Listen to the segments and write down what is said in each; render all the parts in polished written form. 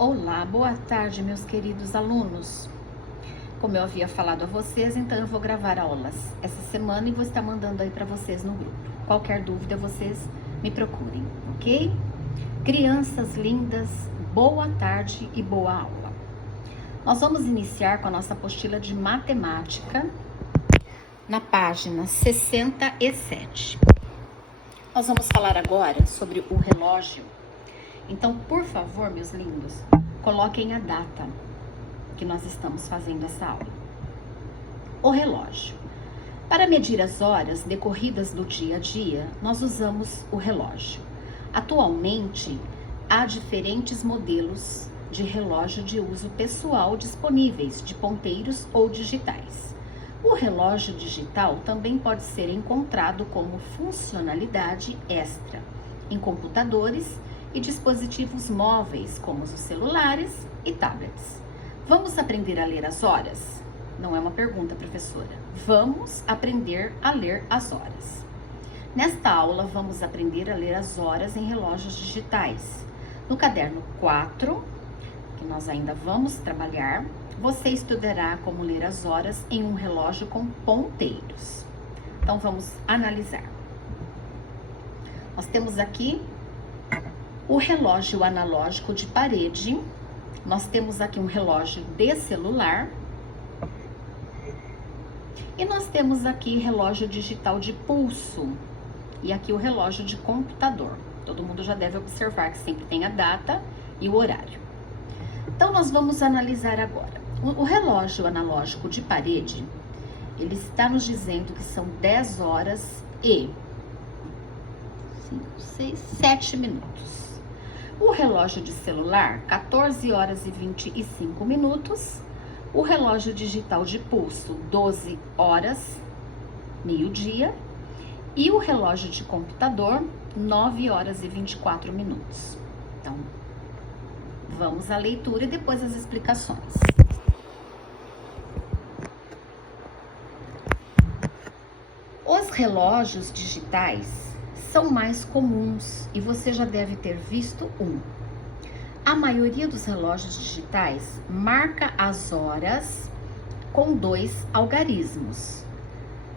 Olá, boa tarde, meus queridos alunos. Como eu havia falado a vocês, então eu vou gravar aulas essa semana e vou estar mandando aí para vocês no grupo. Qualquer dúvida, vocês me procurem, ok? Crianças lindas, boa tarde e boa aula. Nós vamos iniciar com a nossa apostila de matemática na página 67. Nós vamos falar agora sobre o relógio. Então, por favor, meus lindos, coloquem a data que nós estamos fazendo essa aula. O relógio. Para medir as horas decorridas do dia a dia, nós usamos o relógio. Atualmente, há diferentes modelos de relógio de uso pessoal disponíveis, de ponteiros ou digitais. O relógio digital também pode ser encontrado como funcionalidade extra em computadores e dispositivos móveis, como os celulares e tablets. Vamos aprender a ler as horas? Não é uma pergunta, professora. Vamos aprender a ler as horas. Nesta aula, vamos aprender a ler as horas em relógios digitais. No caderno 4, que nós ainda vamos trabalhar, você estudará como ler as horas em um relógio com ponteiros. Então, vamos analisar. Nós temos aqui o relógio analógico de parede, nós temos aqui um relógio de celular e nós temos aqui relógio digital de pulso e aqui o relógio de computador. Todo mundo já deve observar que sempre tem a data e o horário. Então, nós vamos analisar agora. O relógio analógico de parede, ele está nos dizendo que são 10 horas e 5, 6, 7 minutos. O relógio de celular, 14 horas e 25 minutos. O relógio digital de pulso, 12 horas, meio-dia. E o relógio de computador, 9 horas e 24 minutos. Então, vamos à leitura e depois às explicações. Os relógios digitais são mais comuns e você já deve ter visto um. A maioria dos relógios digitais marca as horas com 2 algarismos,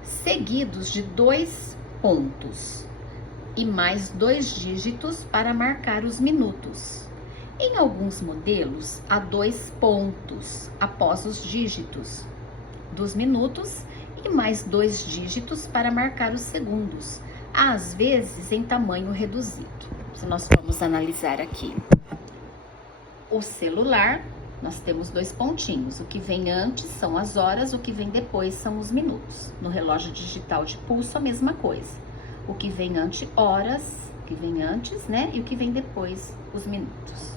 seguidos de 2 pontos e mais 2 dígitos para marcar os minutos. Em alguns modelos, há 2 pontos após os dígitos dos minutos e mais 2 dígitos para marcar os segundos, às vezes em tamanho reduzido. Se nós formos analisar aqui o celular, nós temos 2 pontinhos. O que vem antes são as horas, o que vem depois são os minutos. No relógio digital de pulso, a mesma coisa. O que vem antes, horas, o que vem antes, né? E o que vem depois, os minutos.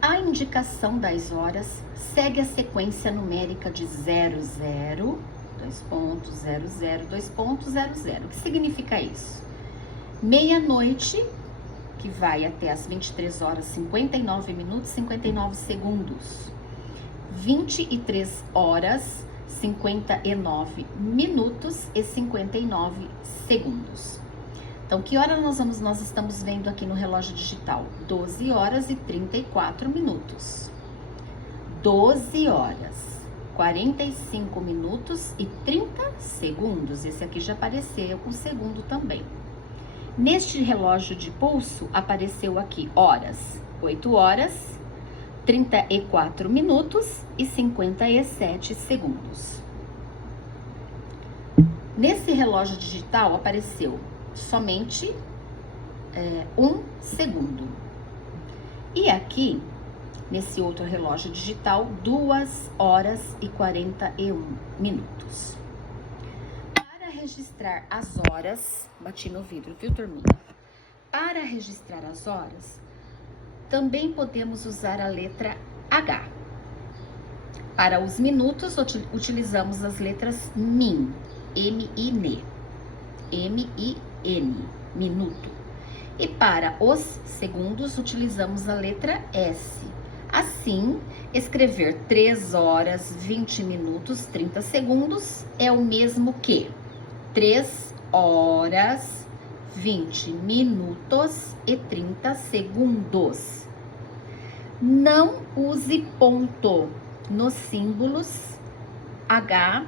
A indicação das horas segue a sequência numérica de 00, 2.00, 2.00. O que significa isso? Meia-noite, que vai até as 23 horas 59 minutos e 59 segundos. 23 horas 59 minutos e 59 segundos. Então, que hora nós estamos vendo aqui no relógio digital? 12 horas e 34 minutos. 12 horas. 45 minutos e 30 segundos. Esse aqui já apareceu com segundo também. Neste relógio de pulso, apareceu aqui horas. 8 horas, 34 minutos e 57 segundos. Nesse relógio digital, apareceu somente 1 segundo. E aqui, nesse outro relógio digital, 2 horas e 41 minutos. Para registrar as horas, bati no vidro, viu, turminha? Para registrar as horas, também podemos usar a letra H. Para os minutos, utilizamos as letras MIN, M-I-N, M-I-N, minuto. E para os segundos, utilizamos a letra S. Assim, escrever 3 horas, 20 minutos, 30 segundos é o mesmo que 3 horas, 20 minutos e 30 segundos. Não use ponto nos símbolos H,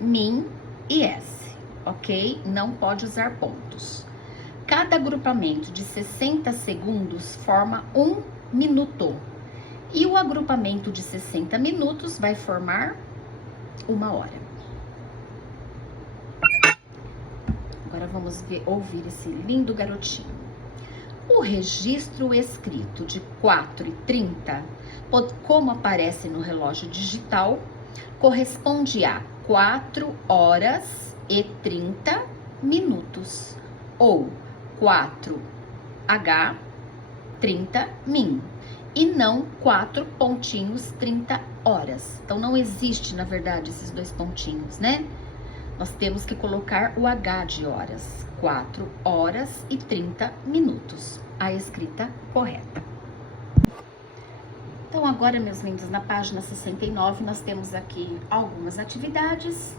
min e S, ok? Não pode usar pontos. Cada agrupamento de 60 segundos forma 1 minuto. E o agrupamento de 60 minutos vai formar 1 hora. Agora vamos ouvir esse lindo garotinho. O registro escrito de 4h30, como aparece no relógio digital, corresponde a 4 horas e 30 minutos, ou 4H 30 min, e não 4 pontinhos 30 horas. Então não existe, na verdade, esses 2 pontinhos, né? Nós temos que colocar o H de horas, 4 horas e 30 minutos, a escrita correta. Então agora, meus lindos, na página 69, nós temos aqui algumas atividades.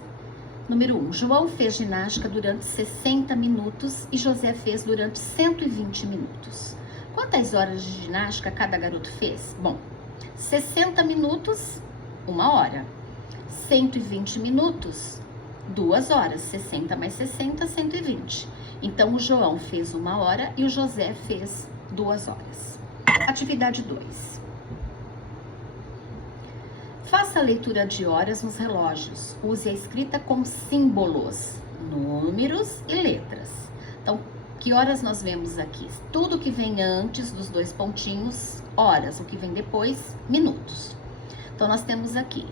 Número 1, João fez ginástica durante 60 minutos e José fez durante 120 minutos. Quantas horas de ginástica cada garoto fez? Bom, 60 minutos, 1 hora. 120 minutos, 2 horas. 60 mais 60, 120. Então, o João fez 1 hora e o José fez 2 horas. Atividade 2. Faça a leitura de horas nos relógios. Use a escrita com símbolos, números e letras. Então, que horas nós vemos aqui? Tudo que vem antes dos 2 pontinhos, horas. O que vem depois, minutos. Então, nós temos aqui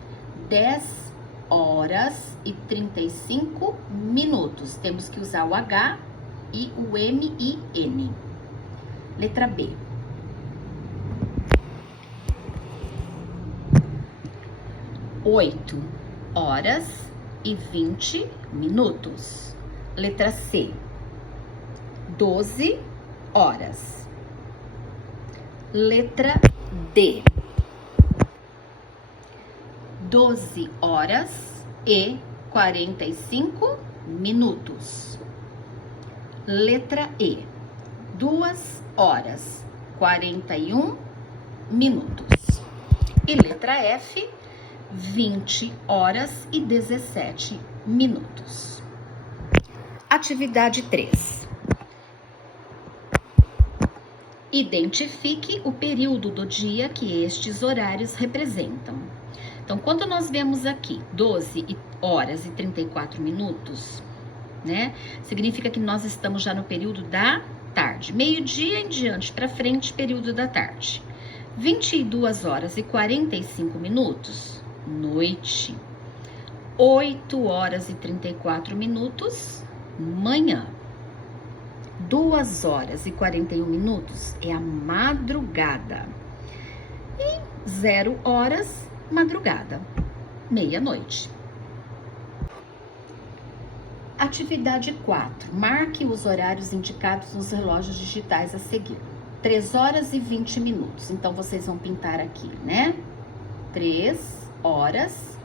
10 horas e 35 minutos. Temos que usar o H e o M e N. Letra B. 8 horas e 20 minutos. Letra C. 12 horas. Letra D. 12 horas e 45 minutos. Letra E. 2 horas, 41 minutos. E letra F. 20 horas e 17 minutos. Atividade 3. Identifique o período do dia que estes horários representam. Então, quando nós vemos aqui 12 horas e 34 minutos, né? Significa que nós estamos já no período da tarde. Meio-dia em diante para frente, período da tarde. 22 horas e 45 minutos, noite. 8 horas e 34 minutos, manhã. 2 horas e 41 minutos é a madrugada. E 0 horas, madrugada, meia-noite. Atividade 4. Marque os horários indicados nos relógios digitais a seguir. 3 horas e 20 minutos. Então, vocês vão pintar aqui, né? 3 horas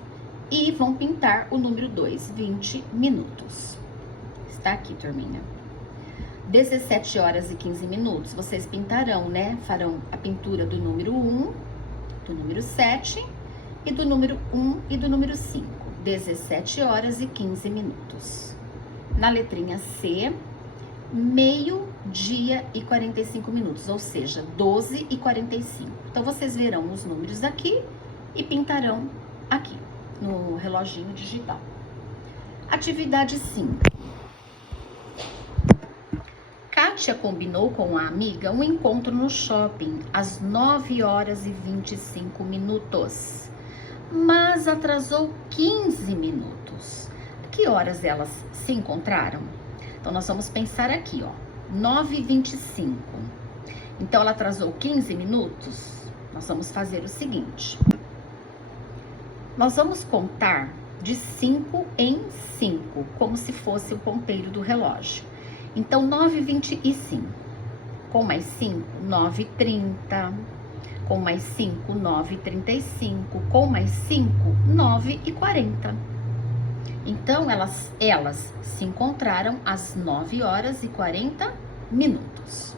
e vão pintar o número 2, 20 minutos. Está aqui, turminha. 17 horas e 15 minutos, vocês pintarão, né? Farão a pintura do número 1, do número 7 e do número 1 e do número 5. 17 horas e 15 minutos. Na letrinha C, meio-dia e 45 minutos, ou seja, 12 e 45. Então, vocês verão os números aqui e pintarão aqui, no reloginho digital. Atividade 5. Kátia combinou com a amiga um encontro no shopping às 9 horas e 25 minutos, mas atrasou 15 minutos. A que horas elas se encontraram? Então, nós vamos pensar aqui, ó, 9h25. Então, ela atrasou 15 minutos. Nós vamos fazer o seguinte. Nós vamos contar de 5 em 5, como se fosse o ponteiro do relógio. Então, 9h25. Com mais 5, 9h30. Com mais 5, 9h35. Com mais 5, 9h40. Então, elas se encontraram às 9 horas e 40 minutos.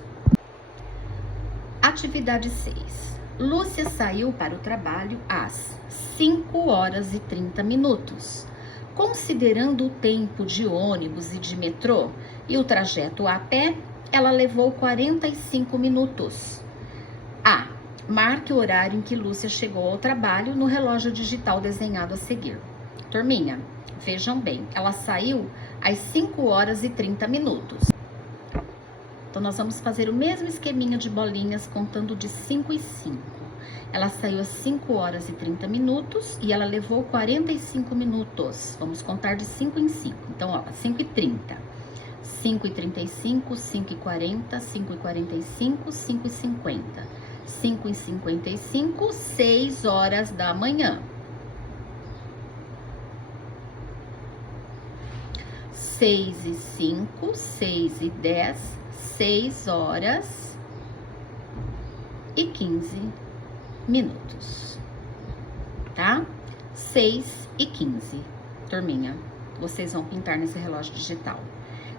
Atividade 6. Lúcia saiu para o trabalho às 5 horas e 30 minutos. Considerando o tempo de ônibus e de metrô e o trajeto a pé, ela levou 45 minutos. A. Marque o horário em que Lúcia chegou ao trabalho no relógio digital desenhado a seguir. Turminha, vejam bem, ela saiu às 5 horas e 30 minutos. Então, nós vamos fazer o mesmo esqueminha de bolinhas, contando de 5 em 5. Ela saiu às 5 horas e 30 minutos e ela levou 45 minutos. Vamos contar de 5 em 5. Então, ó, 5 e 30. 5 e 35, 5 e 40, 5 e 45, 5 e 50. 5 e 55, 6 horas da manhã. 6 e 5, 6 e 10, 6 horas e 15 minutos, tá? 6 e 15, turminha, vocês vão pintar nesse relógio digital.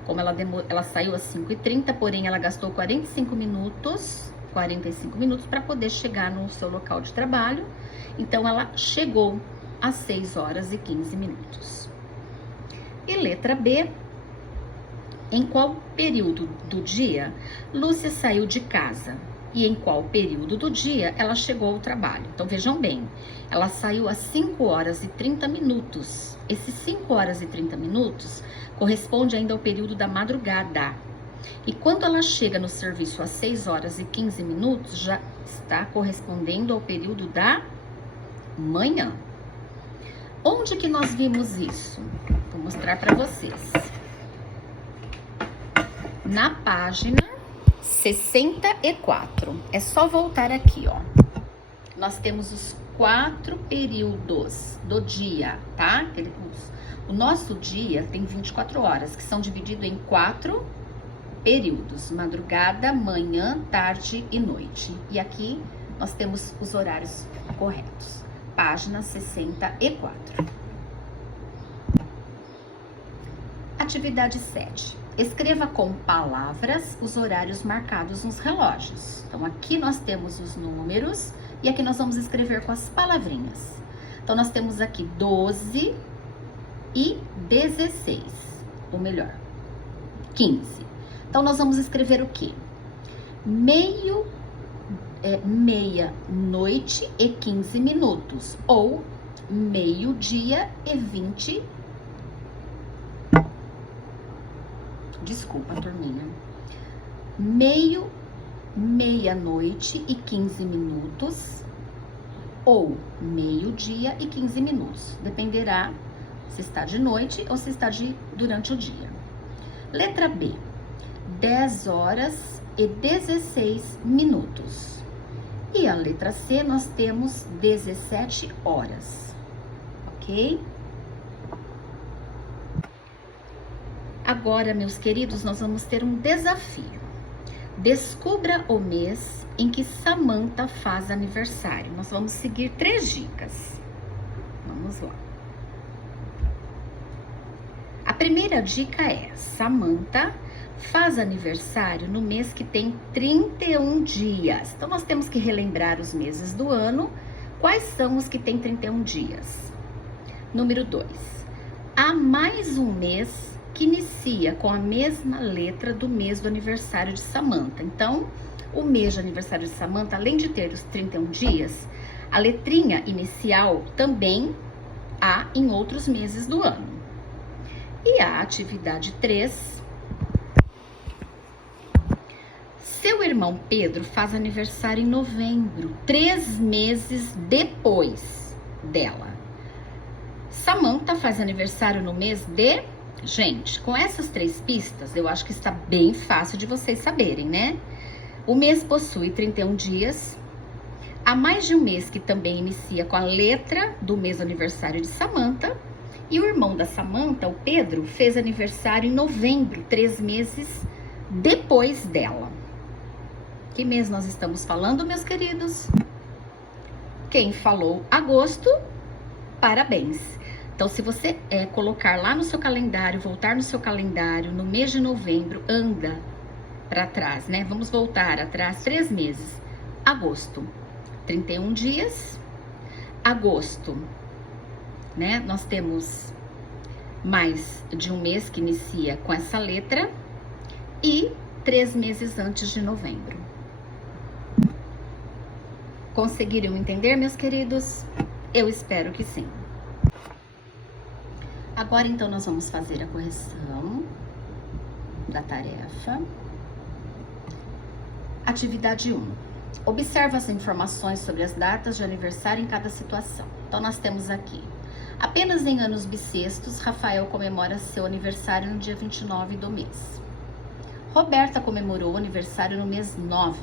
Como ela saiu às 5 e 30, porém ela gastou 45 minutos para poder chegar no seu local de trabalho. Então, ela chegou às 6 horas e 15 minutos. E letra B, em qual período do dia Lúcia saiu de casa? E em qual período do dia ela chegou ao trabalho? Então, vejam bem, ela saiu às 5 horas e 30 minutos. Esses 5 horas e 30 minutos corresponde ainda ao período da madrugada. E quando ela chega no serviço às 6 horas e 15 minutos, já está correspondendo ao período da manhã. Onde que nós vimos isso? Vou mostrar para vocês. Na página 64. É só voltar aqui, ó. Nós temos os 4 períodos do dia, tá? O nosso dia tem 24 horas, que são divididos em 4 períodos: madrugada, manhã, tarde e noite. E aqui nós temos os horários corretos. Página 64. Atividade 7. Escreva com palavras os horários marcados nos relógios. Então, aqui nós temos os números e aqui nós vamos escrever com as palavrinhas. Então, nós temos aqui 12 e 16, ou melhor, 15. Então, nós vamos escrever o quê? Meia-noite e 15 minutos, ou meio-dia e 20. Desculpa, turminha. Meia-noite e 15 minutos, ou meio-dia e 15 minutos. Dependerá se está de noite ou se está durante o dia. Letra B. 10 horas e 16 minutos. E a letra C, nós temos 17 horas. Ok? Agora, meus queridos, nós vamos ter um desafio. Descubra o mês em que Samantha faz aniversário. Nós vamos seguir 3 dicas. Vamos lá. A primeira dica é: Samantha faz aniversário no mês que tem 31 dias. Então, nós temos que relembrar os meses do ano. Quais são os que têm 31 dias? Número 2. Há mais um mês que inicia com a mesma letra do mês do aniversário de Samantha. Então, o mês de aniversário de Samantha, além de ter os 31 dias, a letrinha inicial também há em outros meses do ano. E a atividade 3. Seu irmão Pedro faz aniversário em novembro, 3 meses depois dela. Samantha faz aniversário no mês de... Gente, com essas 3 pistas, eu acho que está bem fácil de vocês saberem, né? O mês possui 31 dias. Há mais de um mês que também inicia com a letra do mês do aniversário de Samantha. E o irmão da Samantha, o Pedro, fez aniversário em novembro, 3 meses depois dela. Que mês nós estamos falando, meus queridos? Quem falou agosto, parabéns. Então, se você colocar lá no seu calendário, voltar no seu calendário, no mês de novembro, anda para trás, né? Vamos voltar atrás 3 meses. Agosto, 31 dias. Agosto, né? Nós temos mais de um mês que inicia com essa letra e 3 meses antes de novembro. Conseguiram entender, meus queridos? Eu espero que sim. Agora, então, nós vamos fazer a correção da tarefa. Atividade 1. Observa as informações sobre as datas de aniversário em cada situação. Então, nós temos aqui. Apenas em anos bissextos, Rafael comemora seu aniversário no dia 29 do mês. Roberta comemorou o aniversário no mês 9.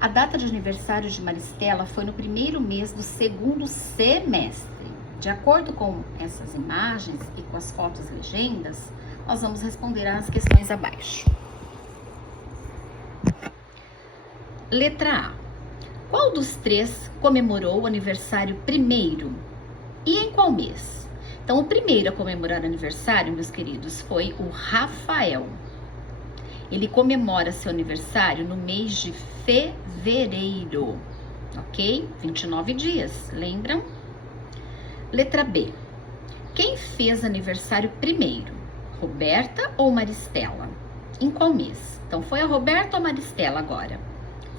A data de aniversário de Maristela foi no primeiro mês do segundo semestre. De acordo com essas imagens e com as fotos e legendas, nós vamos responder às questões abaixo. Letra A. Qual dos 3 comemorou o aniversário primeiro? E em qual mês? Então, o primeiro a comemorar o aniversário, meus queridos, foi o Rafael. Ele comemora seu aniversário no mês de fevereiro, ok? 29 dias, lembram? Letra B. Quem fez aniversário primeiro? Roberta ou Maristela? Em qual mês? Então, foi a Roberta ou a Maristela agora?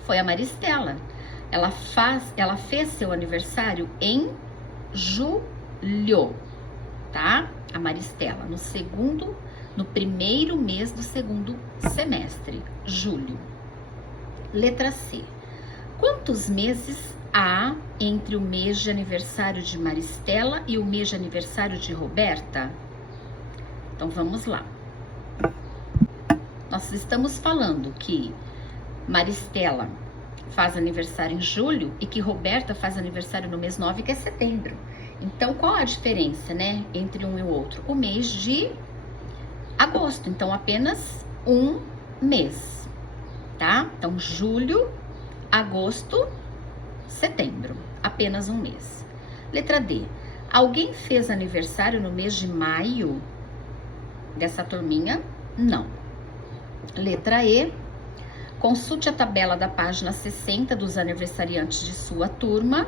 Foi a Maristela. Ela fez seu aniversário em julho, tá? A Maristela, no primeiro mês do segundo semestre, julho. Letra C. Quantos meses há entre o mês de aniversário de Maristela e o mês de aniversário de Roberta? Então, vamos lá. Nós estamos falando que Maristela faz aniversário em julho e que Roberta faz aniversário no mês 9, que é setembro. Então, qual a diferença, né, entre um e o outro? O mês de agosto. Então, apenas um mês, tá? Então, julho, agosto, setembro. Apenas um mês. Letra D. Alguém fez aniversário no mês de maio dessa turminha? Não. Letra E. Consulte a tabela da página 60 dos aniversariantes de sua turma.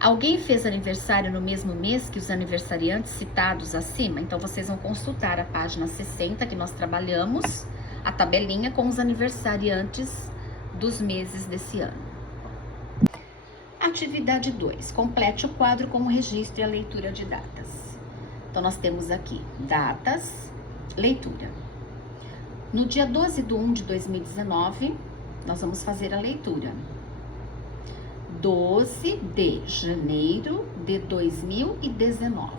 Alguém fez aniversário no mesmo mês que os aniversariantes citados acima? Então, vocês vão consultar a página 60 que nós trabalhamos, a tabelinha com os aniversariantes dos meses desse ano. Atividade 2. Complete o quadro com o registro e a leitura de datas. Então, nós temos aqui datas, leitura. No dia 12 de 1 de 2019, nós vamos fazer a leitura. 12 de janeiro de 2019.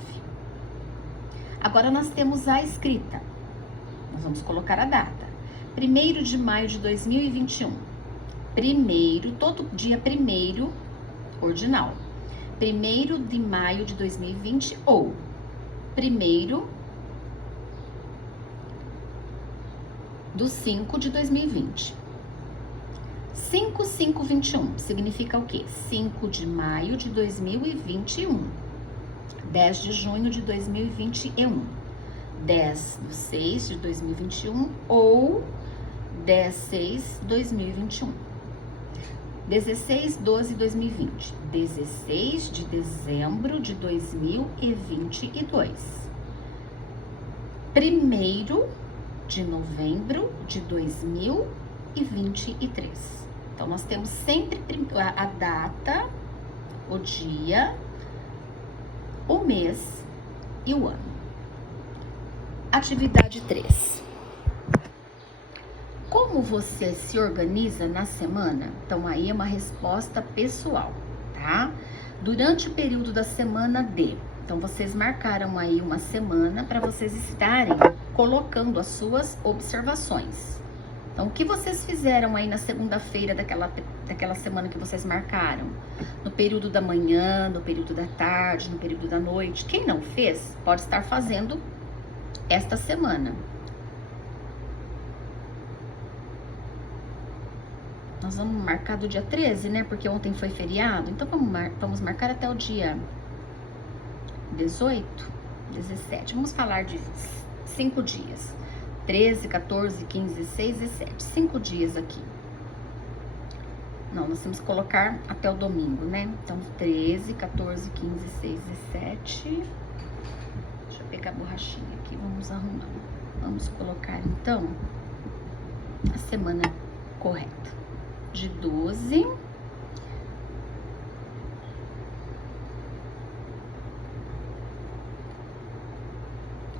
Agora nós temos a escrita. Nós vamos colocar a data. 1º de maio de 2021. Todo dia 1º, ordinal. 1º de maio de 2020 ou 1º do 5 de 2020. 5/5/21 significa o quê? 5 de maio de 2021. 10 de junho de 2021. 10 de 6 de 2021 ou 10/6/2021. 16/12/2020. 16 de dezembro de 2022. 1º de novembro de 2023. Então, nós temos sempre a data, o dia, o mês e o ano. Atividade 3. Como você se organiza na semana? Então, aí é uma resposta pessoal, tá? Durante o período da semana D. Então, vocês marcaram aí uma semana para vocês estarem colocando as suas observações. Então, o que vocês fizeram aí na segunda-feira daquela semana que vocês marcaram? No período da manhã, no período da tarde, no período da noite. Quem não fez, pode estar fazendo esta semana. Nós vamos marcar do dia 13, né? Porque ontem foi feriado. Então, vamos marcar até o dia 18, 17. Vamos falar de 5 dias. 13, 14, 15, 16, 17. 5 dias aqui. Não, nós temos que colocar até o domingo, né? Então, 13, 14, 15, 16, 17. Deixa eu pegar a borrachinha aqui, vamos arrumar. Vamos colocar, então, a semana correta. De 12...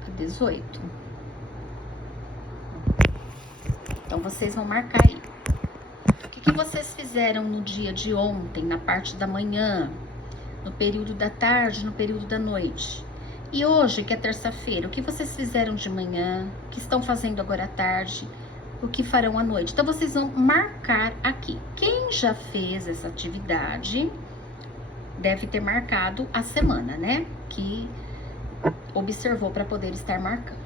a 18. Então, vocês vão marcar aí. O que vocês fizeram no dia de ontem, na parte da manhã, no período da tarde, no período da noite? E hoje, que é terça-feira, o que vocês fizeram de manhã, o que estão fazendo agora à tarde, o que farão à noite? Então, vocês vão marcar aqui. Quem já fez essa atividade deve ter marcado a semana, né? Que observou para poder estar marcando.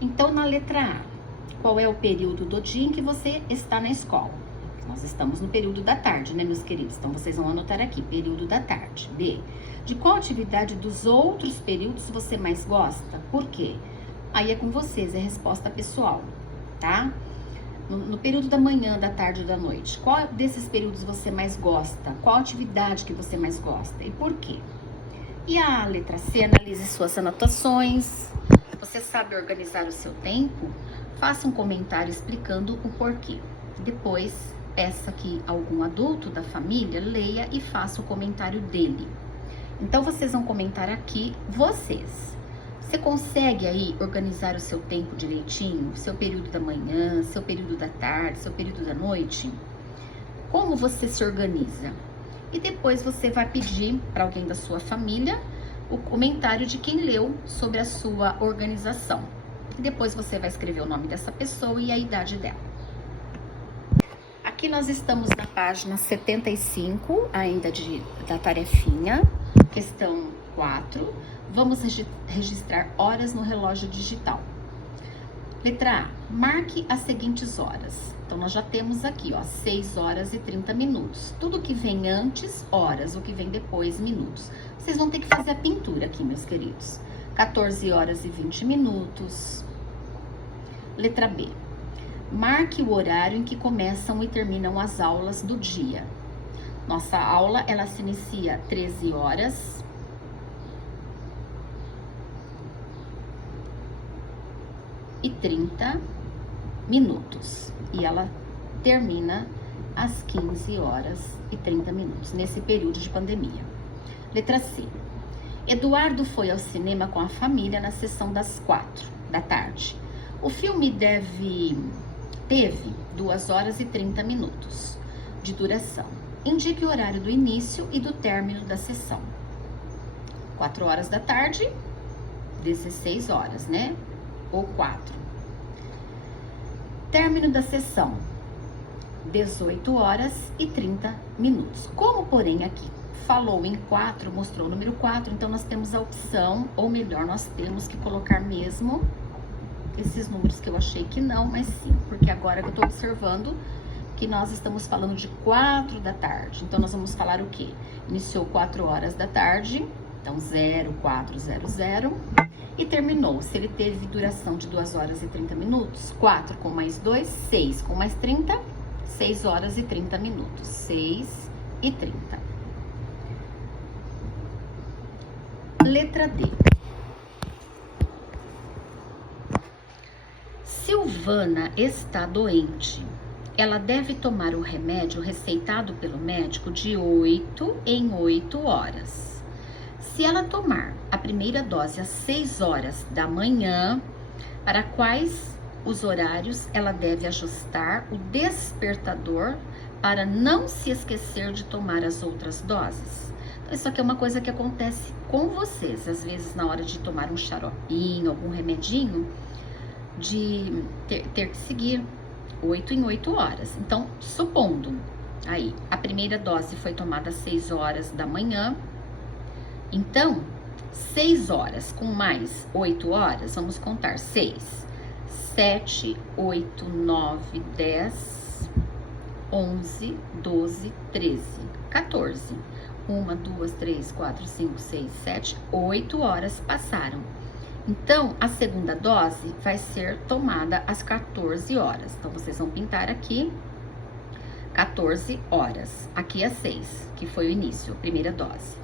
Então, na letra A, qual é o período do dia em que você está na escola? Nós estamos no período da tarde, né, meus queridos? Então, vocês vão anotar aqui, período da tarde. B, de qual atividade dos outros períodos você mais gosta? Por quê? Aí é com vocês, é resposta pessoal, tá? No período da manhã, da tarde ou da noite, qual desses períodos você mais gosta? Qual atividade que você mais gosta? E por quê? E a letra C, analise suas anotações. Você sabe organizar o seu tempo? Faça um comentário explicando o porquê. Depois, peça que algum adulto da família leia e faça o comentário dele. Então, vocês vão comentar aqui, vocês. Você consegue aí organizar o seu tempo direitinho? Seu período da manhã, seu período da tarde, seu período da noite? Como você se organiza? E depois você vai pedir para alguém da sua família o comentário de quem leu sobre a sua organização. E depois você vai escrever o nome dessa pessoa e a idade dela. Aqui nós estamos na página 75, ainda da tarefinha, questão 4. Vamos registrar horas no relógio digital. Letra A, marque as seguintes horas. Então, nós já temos aqui, ó, 6 horas e 30 minutos. Tudo que vem antes, horas, o que vem depois, minutos. Vocês vão ter que fazer a pintura aqui, meus queridos. 14 horas e 20 minutos. Letra B, marque o horário em que começam e terminam as aulas do dia. Nossa aula, ela se inicia 13 horas. E 30 minutos. E ela termina às 15 horas e 30 minutos, nesse período de pandemia. Letra C. Eduardo foi ao cinema com a família na sessão das 4 da tarde. O filme teve 2 horas e 30 minutos de duração. Indique o horário do início e do término da sessão. 4 horas da tarde, 16 horas, né? Ou 4. Término da sessão, 18 horas e 30 minutos. Como, porém, aqui falou em 4, mostrou o número 4, então nós temos a opção, ou melhor, nós temos que colocar mesmo esses números que eu achei que não, mas sim, porque agora que eu tô observando que nós estamos falando de 4 da tarde. Então, nós vamos falar o quê? Iniciou 4 horas da tarde, então 0400, e terminou. Se ele teve duração de 2 horas e 30 minutos, 4 com mais 2, 6 com mais 30, 6 horas e 30 minutos. 6 e 30. Letra D. Silvana está doente. Ela deve tomar o remédio receitado pelo médico de 8 em 8 horas. Se ela tomar a primeira dose às 6 horas da manhã, para quais os horários ela deve ajustar o despertador para não se esquecer de tomar as outras doses? Então, isso aqui é uma coisa que acontece com vocês, às vezes na hora de tomar um xaropinho, algum remedinho, de ter que seguir 8 em 8 horas. Então, supondo, aí, a primeira dose foi tomada às 6 horas da manhã, então, 6 horas com mais 8 horas, vamos contar 6, 7, 8, 9, 10, 11, 12, 13, 14. 1, 2, 3, 4, 5, 6, 7, 8 horas passaram. Então, a segunda dose vai ser tomada às 14 horas. Então, vocês vão pintar aqui 14 horas. Aqui é 6, que foi o início, a primeira dose.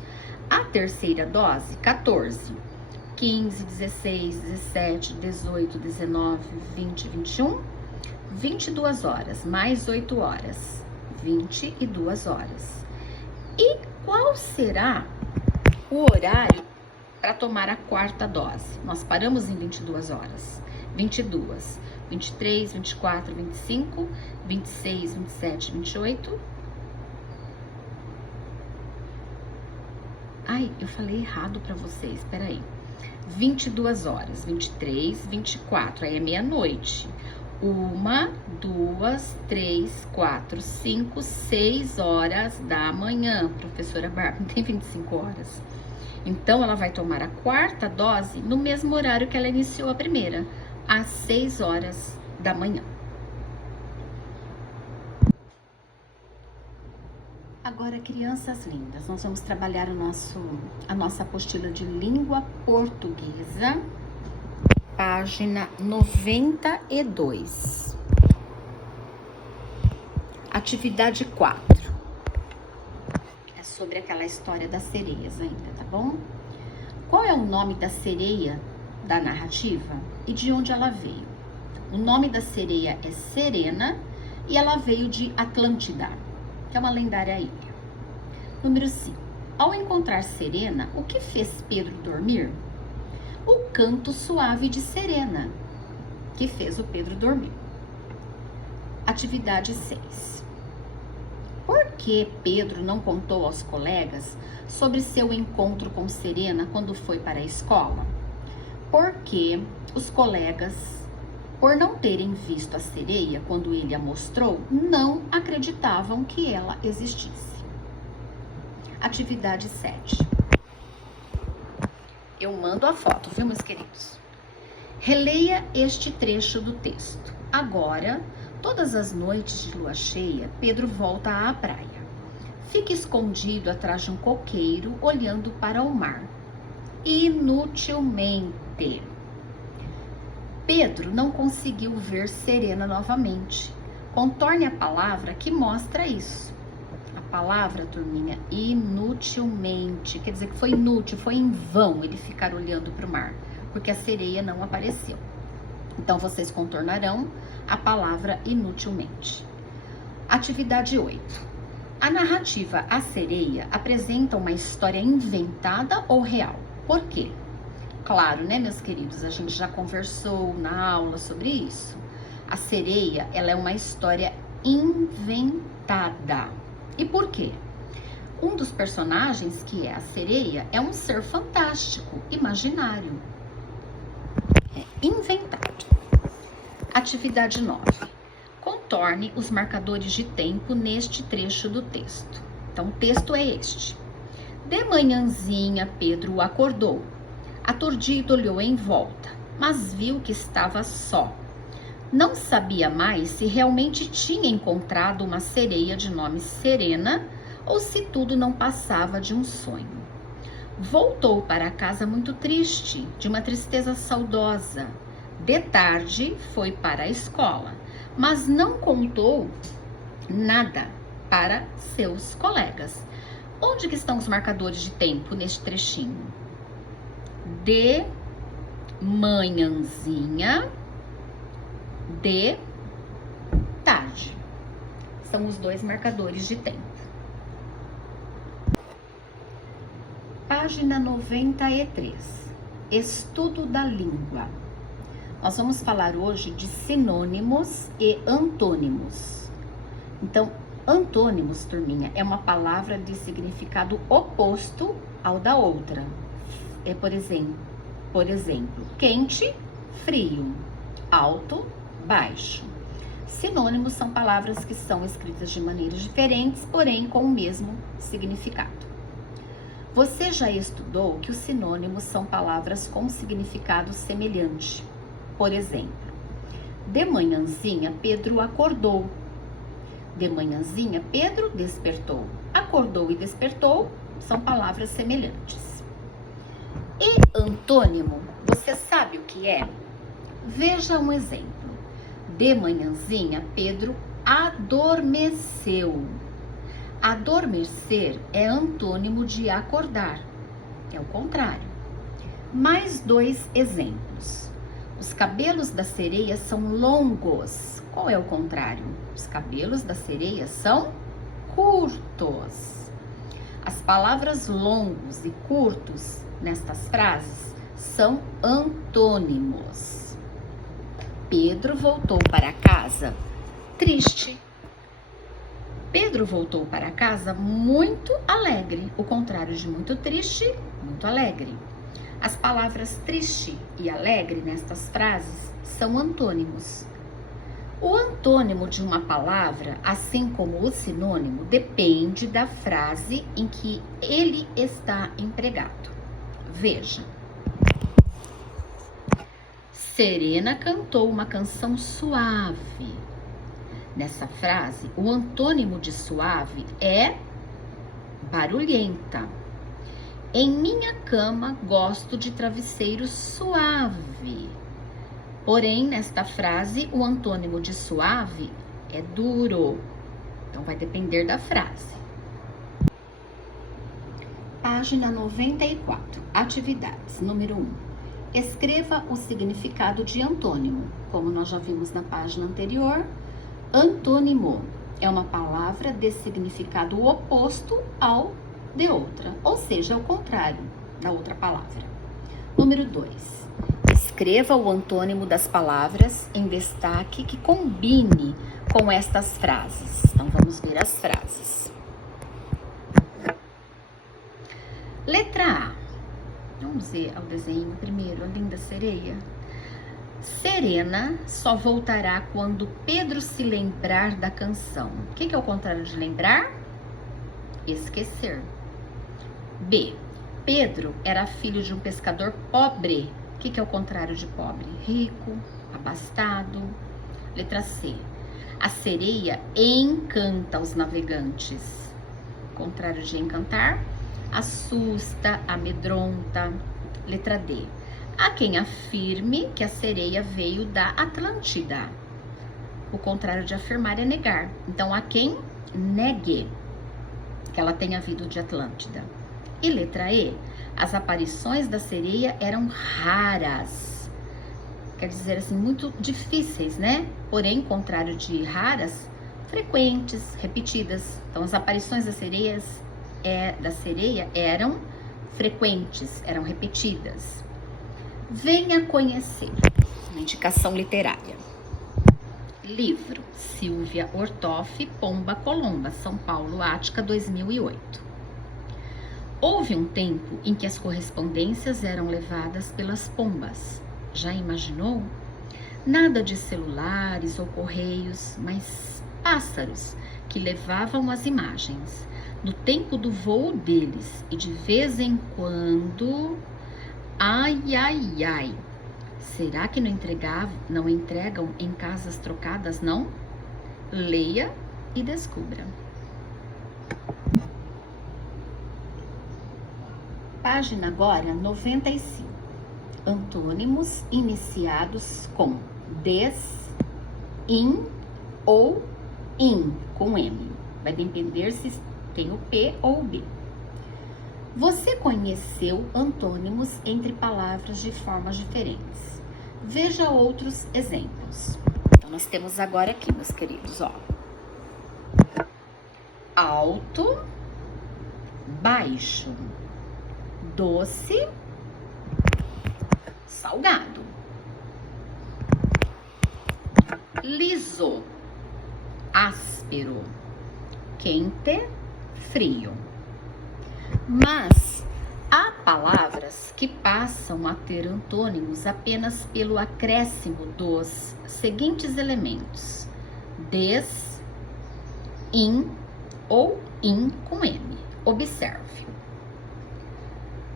A terceira dose, 14, 15, 16, 17, 18, 19, 20, 21, 22 horas, mais 8 horas, 22 horas. E qual será o horário para tomar a quarta dose? Nós paramos em 22 horas. 22, 23, 24, 25, 26, 27, 28. Ai, eu falei errado para vocês, peraí. 22 horas, 23, 24, aí é meia-noite. 1, 2, 3, 4, 5, 6 horas da manhã. Professora Bárbara, não tem 25 horas. Então, ela vai tomar a quarta dose no mesmo horário que ela iniciou a primeira, às 6 horas da manhã. Agora, crianças lindas, nós vamos trabalhar a nossa apostila de língua portuguesa, página 92. Atividade 4. É sobre aquela história das sereias ainda, tá bom? Qual é o nome da sereia da narrativa e de onde ela veio? O nome da sereia é Serena e ela veio de Atlântida, que é uma lendária ilha. Número 5. Ao encontrar Serena, o que fez Pedro dormir? O canto suave de Serena, que fez o Pedro dormir. Atividade 6. Por que Pedro não contou aos colegas sobre seu encontro com Serena quando foi para a escola? Porque os colegas, por não terem visto a sereia quando ele a mostrou, não acreditavam que ela existisse. Atividade 7. Eu mando a foto, viu, meus queridos? Releia este trecho do texto. Agora, todas as noites de lua cheia, Pedro volta à praia. Fica escondido atrás de um coqueiro, olhando para o mar. Inutilmente. Pedro não conseguiu ver Serena novamente. Contorne a palavra que mostra isso. A palavra, turminha, inutilmente. Quer dizer que foi inútil, foi em vão ele ficar olhando para o mar, porque a sereia não apareceu. Então, vocês contornarão a palavra inutilmente. Atividade 8. A narrativa A Sereia apresenta uma história inventada ou real? Por quê? Claro, né, meus queridos? A gente já conversou na aula sobre isso. A sereia, ela é uma história inventada. E por quê? Um dos personagens, que é a sereia, é um ser fantástico, imaginário. É inventado. Atividade 9. Contorne os marcadores de tempo neste trecho do texto. Então, o texto é este. De manhãzinha, Pedro acordou. Aturdido, olhou em volta, mas viu que estava só. Não sabia mais se realmente tinha encontrado uma sereia de nome Serena ou se tudo não passava de um sonho. Voltou para casa muito triste, de uma tristeza saudosa. De tarde, foi para a escola, mas não contou nada para seus colegas. Onde que estão os marcadores de tempo neste trechinho? De manhãzinha, de tarde. São os dois marcadores de tempo. Página 93. Estudo da língua. Nós vamos falar hoje de sinônimos e antônimos. Então, antônimos, turminha, é uma palavra de significado oposto ao da outra. É, por exemplo, quente, frio, alto, baixo. Sinônimos são palavras que são escritas de maneiras diferentes, porém com o mesmo significado. Você já estudou que os sinônimos são palavras com significado semelhante. Por exemplo, de manhãzinha, Pedro acordou. De manhãzinha, Pedro despertou. Acordou e despertou são palavras semelhantes. E antônimo, você sabe o que é? Veja um exemplo. De manhãzinha, Pedro adormeceu. Adormecer é antônimo de acordar. É o contrário. Mais 2 exemplos. Os cabelos da sereia são longos. Qual é o contrário? Os cabelos da sereia são curtos. As palavras longos e curtos nestas frases são antônimos. Pedro voltou para casa triste. Pedro voltou para casa muito alegre. O contrário de muito triste, muito alegre. As palavras triste e alegre nestas frases são antônimos. O antônimo de uma palavra, assim como o sinônimo, depende da frase em que ele está empregado. Veja. Serena cantou uma canção suave. Nessa frase, o antônimo de suave é barulhenta. Em minha cama, gosto de travesseiro suave. Porém, nesta frase, o antônimo de suave é duro. Então, vai depender da frase. Página 94. Atividades. Número 1. Escreva o significado de antônimo. Como nós já vimos na página anterior, antônimo é uma palavra de significado oposto ao de outra, ou seja, o contrário da outra palavra. Número 2. Escreva o antônimo das palavras em destaque que combine com estas frases. Então, vamos ver as frases. Letra A. Vamos ver o desenho primeiro, a linda sereia. Serena só voltará quando Pedro se lembrar da canção. O que é o contrário de lembrar? Esquecer. B. Pedro era filho de um pescador pobre. O que é o contrário de pobre? Rico, abastado. Letra C. A sereia encanta os navegantes. Contrário de encantar? Assusta, amedronta. Letra D. Há quem afirme que a sereia veio da Atlântida. O contrário de afirmar é negar. Então, há quem negue que ela tenha vindo de Atlântida. E letra E. As aparições da sereia eram raras. Quer dizer assim, muito difíceis, né? Porém, contrário de raras, frequentes, repetidas. Então, as aparições da sereia eram frequentes, eram repetidas. Venha conhecer. Uma indicação literária. Livro. Silvia Ortoff, Pomba Colomba, São Paulo, Ática, 2008. Houve um tempo em que as correspondências eram levadas pelas pombas. Já imaginou? Nada de celulares ou correios, mas pássaros que levavam as imagens. No tempo do voo deles e de vez em quando... Ai, ai, ai. Será que não entregam em casas trocadas, não? Leia e descubra. Página agora 95. Antônimos iniciados com des, in ou in, com M. Vai depender se tem o P ou o B. Você conheceu antônimos entre palavras de formas diferentes. Veja outros exemplos. Então, nós temos agora aqui, meus queridos, ó. Alto, baixo, doce, salgado. Liso, áspero, quente, frio. Mas há palavras que passam a ter antônimos apenas pelo acréscimo dos seguintes elementos: des, in ou in com M. Observe.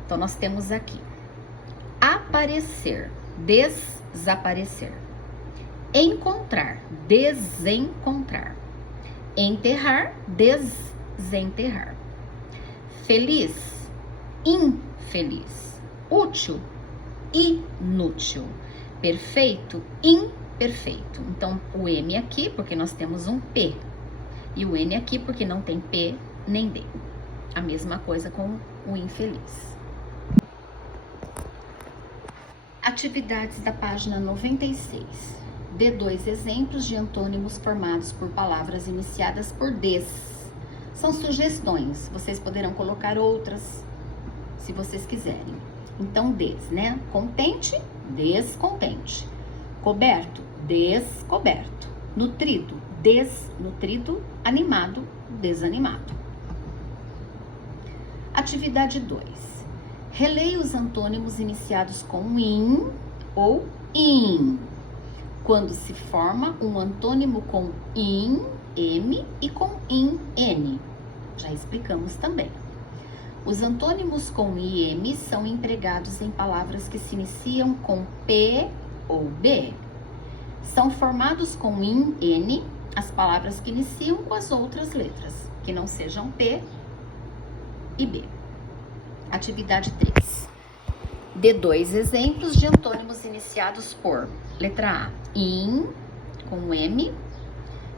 Então, nós temos aqui aparecer, desaparecer, encontrar, desencontrar, enterrar, desenterrar, feliz, infeliz, útil, inútil, perfeito, imperfeito. Então, o M aqui, porque nós temos um P, e o N aqui, porque não tem P nem D. A mesma coisa com o infeliz. Atividades da página 96. Dê 2 exemplos de antônimos formados por palavras iniciadas por des. São sugestões, vocês poderão colocar outras, se vocês quiserem. Então, des, né? Contente, descontente. Coberto, descoberto. Nutrido, desnutrido. Animado, desanimado. Atividade 2. Releia os antônimos iniciados com in ou in. Quando se forma um antônimo com in, M, e com in, N. Já explicamos também. Os antônimos com I, M são empregados em palavras que se iniciam com P ou B. São formados com in, N, as palavras que iniciam com as outras letras, que não sejam P e B. Atividade 3. Dê 2 exemplos de antônimos iniciados por letra A, in, com M.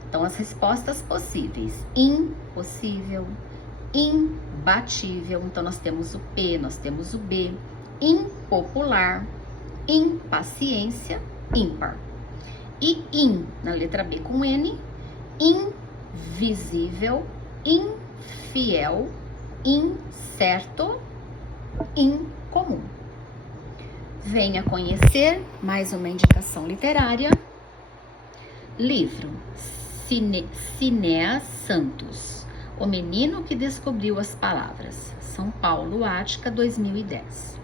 Então, as respostas possíveis: impossível, imbatível. Então, nós temos o P, nós temos o B. Impopular, impaciência, ímpar. E in, na letra B com N, invisível, infiel, incerto, incomum. Venha conhecer mais uma indicação literária. Livro Cinéas Santos, O Menino que Descobriu as Palavras, São Paulo, Ática, 2010.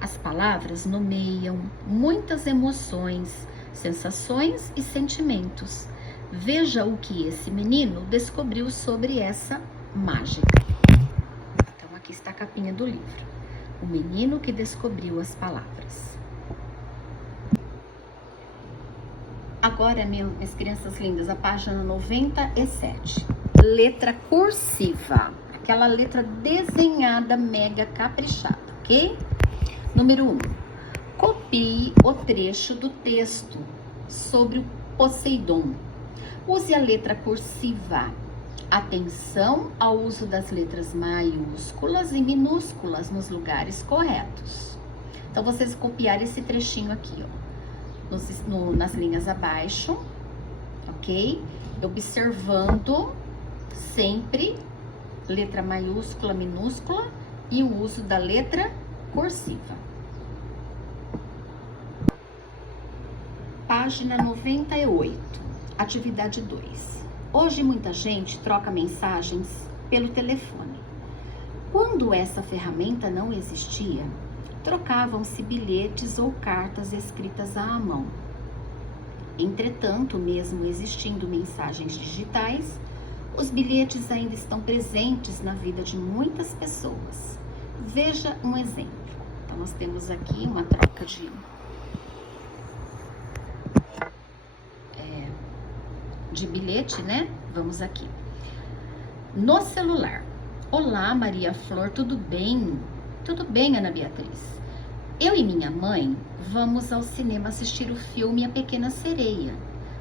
As palavras nomeiam muitas emoções, sensações e sentimentos. Veja o que esse menino descobriu sobre essa mágica. Então, aqui está a capinha do livro. O menino que descobriu as palavras. Agora, minhas crianças lindas, a página 97. Letra cursiva. Aquela letra desenhada, mega caprichada, ok? Número 1. Copie o trecho do texto sobre o Poseidon. Use a letra cursiva. Atenção ao uso das letras maiúsculas e minúsculas nos lugares corretos. Então, vocês copiarem esse trechinho aqui, ó, nas linhas abaixo, ok? Observando sempre letra maiúscula, minúscula e o uso da letra cursiva. Página 98, atividade 2. Hoje muita gente troca mensagens pelo telefone. Quando essa ferramenta não existia, trocavam-se bilhetes ou cartas escritas à mão. Entretanto, mesmo existindo mensagens digitais, os bilhetes ainda estão presentes na vida de muitas pessoas. Veja um exemplo. Então, nós temos aqui uma troca de bilhete, né? Vamos aqui. No celular. Olá, Maria Flor, tudo bem? Tudo bem, Ana Beatriz. Eu e minha mãe vamos ao cinema assistir o filme A Pequena Sereia.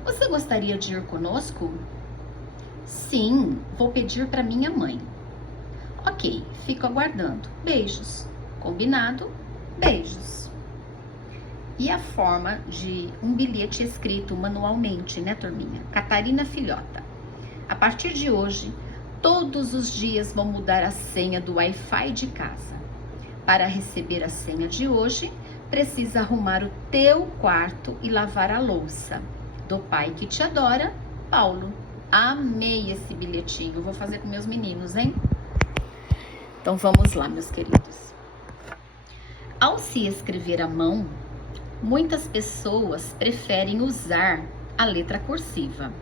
Você gostaria de ir conosco? Sim, vou pedir para minha mãe. Ok, fico aguardando. Beijos. Combinado? Beijos. E a forma de um bilhete escrito manualmente, né, turminha? Catarina Filhota. A partir de hoje, todos os dias vou mudar a senha do Wi-Fi de casa. Para receber a senha de hoje, precisa arrumar o teu quarto e lavar a louça. Do pai que te adora, Paulo. Amei esse bilhetinho. Vou fazer com meus meninos, hein? Então, vamos lá, meus queridos. Ao se escrever à mão, muitas pessoas preferem usar a letra cursiva.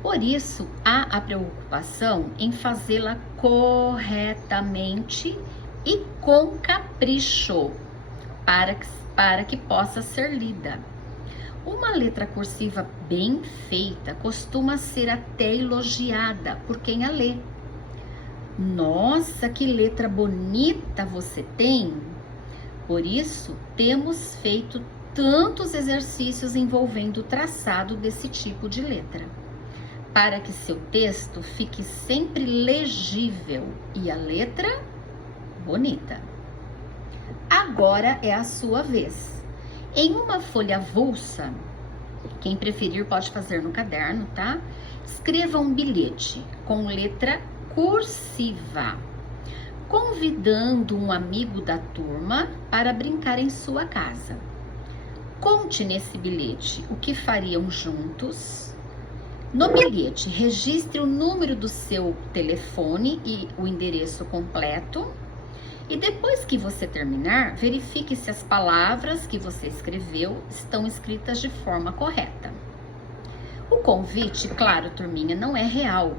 Por isso, há a preocupação em fazê-la corretamente e com capricho, para que possa ser lida. Uma letra cursiva bem feita costuma ser até elogiada por quem a lê. Nossa, que letra bonita você tem! Por isso, temos feito tantos exercícios envolvendo o traçado desse tipo de letra, para que seu texto fique sempre legível e a letra bonita. Agora é a sua vez. Em uma folha avulsa, quem preferir pode fazer no caderno, tá? Escreva um bilhete com letra cursiva, convidando um amigo da turma para brincar em sua casa. Conte nesse bilhete o que fariam juntos. No bilhete, registre o número do seu telefone e o endereço completo. E depois que você terminar, verifique se as palavras que você escreveu estão escritas de forma correta. O convite, claro, turminha, não é real,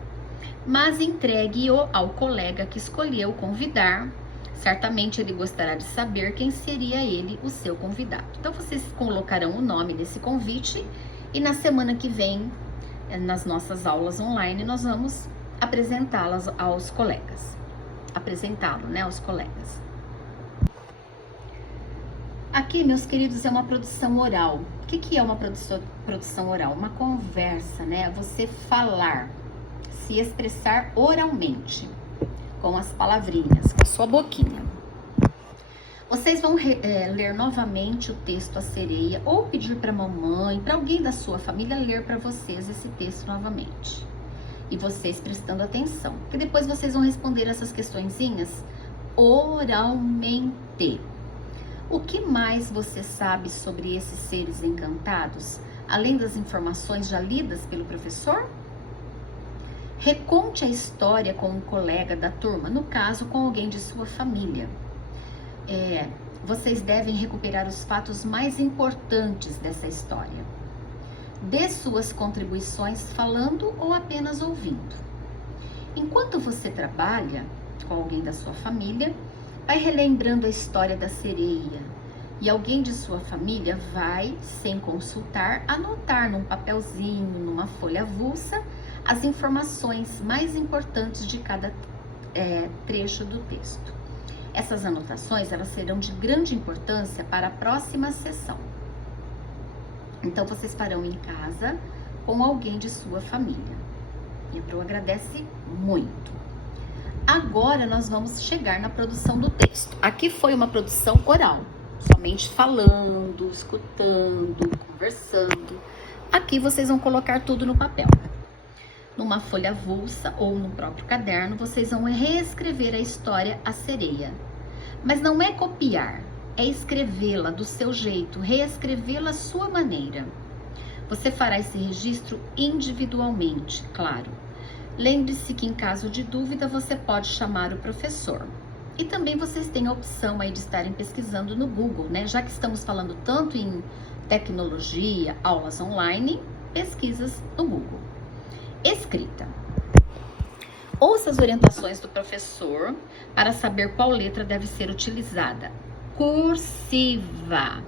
mas entregue-o ao colega que escolheu convidar. Certamente ele gostará de saber quem seria ele, o seu convidado. Então, vocês colocarão o nome desse convite e na semana que vem, nas nossas aulas online, nós vamos apresentá-las aos colegas. Apresentá-lo, né, aos colegas. Aqui, meus queridos, é uma produção oral. O que é uma produção oral? Uma conversa, né? Você falar, se expressar oralmente, com as palavrinhas, com a sua boquinha. Vocês vão ler novamente o texto A Sereia ou pedir para a mamãe, para alguém da sua família ler para vocês esse texto novamente. E vocês prestando atenção, porque depois vocês vão responder essas questõezinhas oralmente. O que mais você sabe sobre esses seres encantados, além das informações já lidas pelo professor? Reconte a história com um colega da turma, no caso, com alguém de sua família. Vocês devem recuperar os fatos mais importantes dessa história. Dê suas contribuições falando ou apenas ouvindo. Enquanto você trabalha com alguém da sua família, vai relembrando a história da sereia e alguém de sua família vai, sem consultar, anotar num papelzinho, numa folha avulsa, as informações mais importantes de cada trecho do texto. Essas anotações, elas serão de grande importância para a próxima sessão. Então, vocês farão em casa com alguém de sua família. E a Pro agradece muito. Agora, nós vamos chegar na produção do texto. Aqui foi uma produção oral, somente falando, escutando, conversando. Aqui vocês vão colocar tudo no papel. Numa folha avulsa ou no próprio caderno, vocês vão reescrever a história A Sereia. Mas não é copiar, é escrevê-la do seu jeito, reescrevê-la à sua maneira. Você fará esse registro individualmente, claro. Lembre-se que em caso de dúvida você pode chamar o professor. E também vocês têm a opção aí de estarem pesquisando no Google, né? Já que estamos falando tanto em tecnologia, aulas online, pesquisas no Google. Escrita. Ouça as orientações do professor para saber qual letra deve ser utilizada. Cursiva.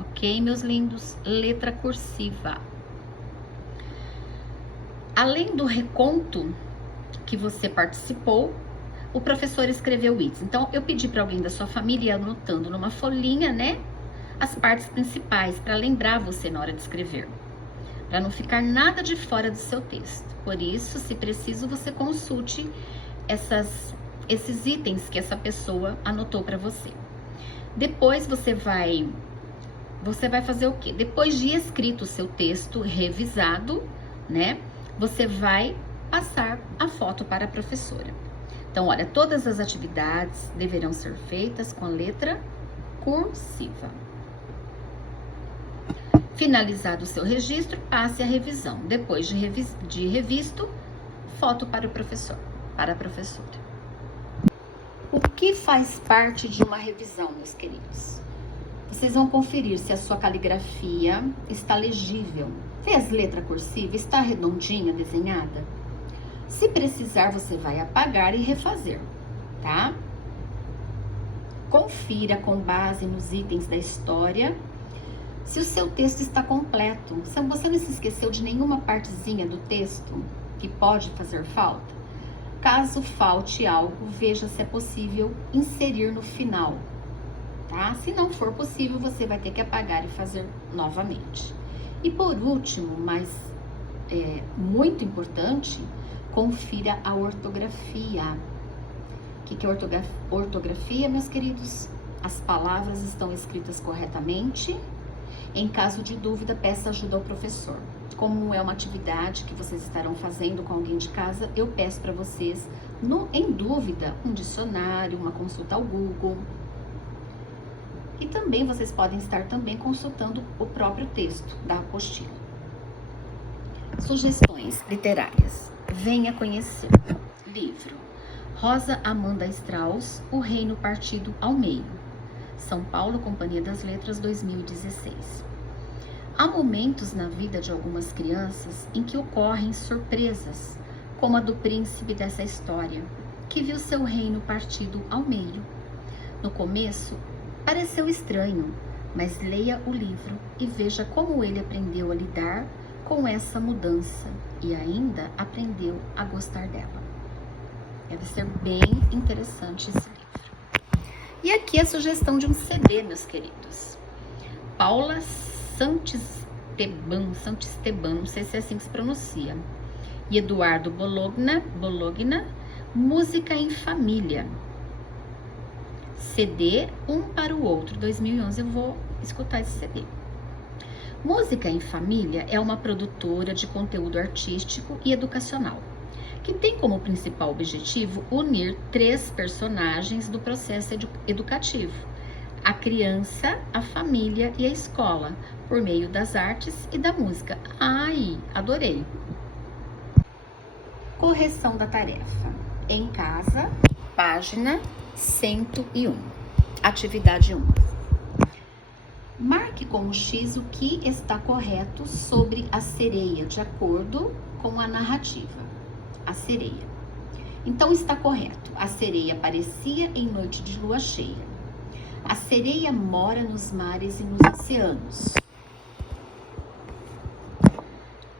Ok, meus lindos? Letra cursiva. Além do reconto que você participou, o professor escreveu isso. Então, eu pedi para alguém da sua família ir anotando numa folhinha, né? As partes principais, para lembrar você na hora de escrever. Para não ficar nada de fora do seu texto. Por isso, se preciso, você consulte esses itens que essa pessoa anotou para você. Depois você vai fazer o quê? Depois de escrito o seu texto, revisado, né? Você vai passar a foto para a professora. Então, olha, todas as atividades deverão ser feitas com a letra cursiva. Finalizado o seu registro, passe a revisão. Depois de revisto, foto para o professor, para a professora. O que faz parte de uma revisão, meus queridos? Vocês vão conferir se a sua caligrafia está legível. Fez letra cursiva? Está redondinha, desenhada? Se precisar, você vai apagar e refazer, tá? Confira com base nos itens da história se o seu texto está completo. Se você não se esqueceu de nenhuma partezinha do texto que pode fazer falta, Caso falte algo, veja se é possível inserir no final, tá? Se não for possível, você vai ter que apagar e fazer novamente. E por último, mas muito importante, confira a ortografia. O que é ortografia, meus queridos? As palavras estão escritas corretamente. Em caso de dúvida, peça ajuda ao professor. Como é uma atividade que vocês estarão fazendo com alguém de casa, eu peço para vocês, em dúvida, um dicionário, uma consulta ao Google. E também vocês podem estar também consultando o próprio texto da apostila. Sugestões literárias. Venha conhecer. Livro: Rosa Amanda Strauss, O Reino Partido ao Meio. São Paulo, Companhia das Letras, 2016. Há momentos na vida de algumas crianças em que ocorrem surpresas, como a do príncipe dessa história, que viu seu reino partido ao meio. No começo, pareceu estranho, mas leia o livro e veja como ele aprendeu a lidar com essa mudança e ainda aprendeu a gostar dela. Deve ser bem interessante esse livro. E aqui a sugestão de um CD, meus queridos. Paula Santisteban, não sei se é assim que se pronuncia. E Eduardo Bologna, Música em Família. CD Um para o Outro, 2011. Eu vou escutar esse CD. Música em Família é uma produtora de conteúdo artístico e educacional, que tem como principal objetivo unir 3 personagens do processo educativo: a criança, a família e a escola, por meio das artes e da música. Ai, adorei! Correção da tarefa. Em casa, página 101. Atividade 1. Marque com o X o que está correto sobre a sereia, de acordo com a narrativa. A sereia. Então está correto. A sereia aparecia em noite de lua cheia. A sereia mora nos mares e nos oceanos.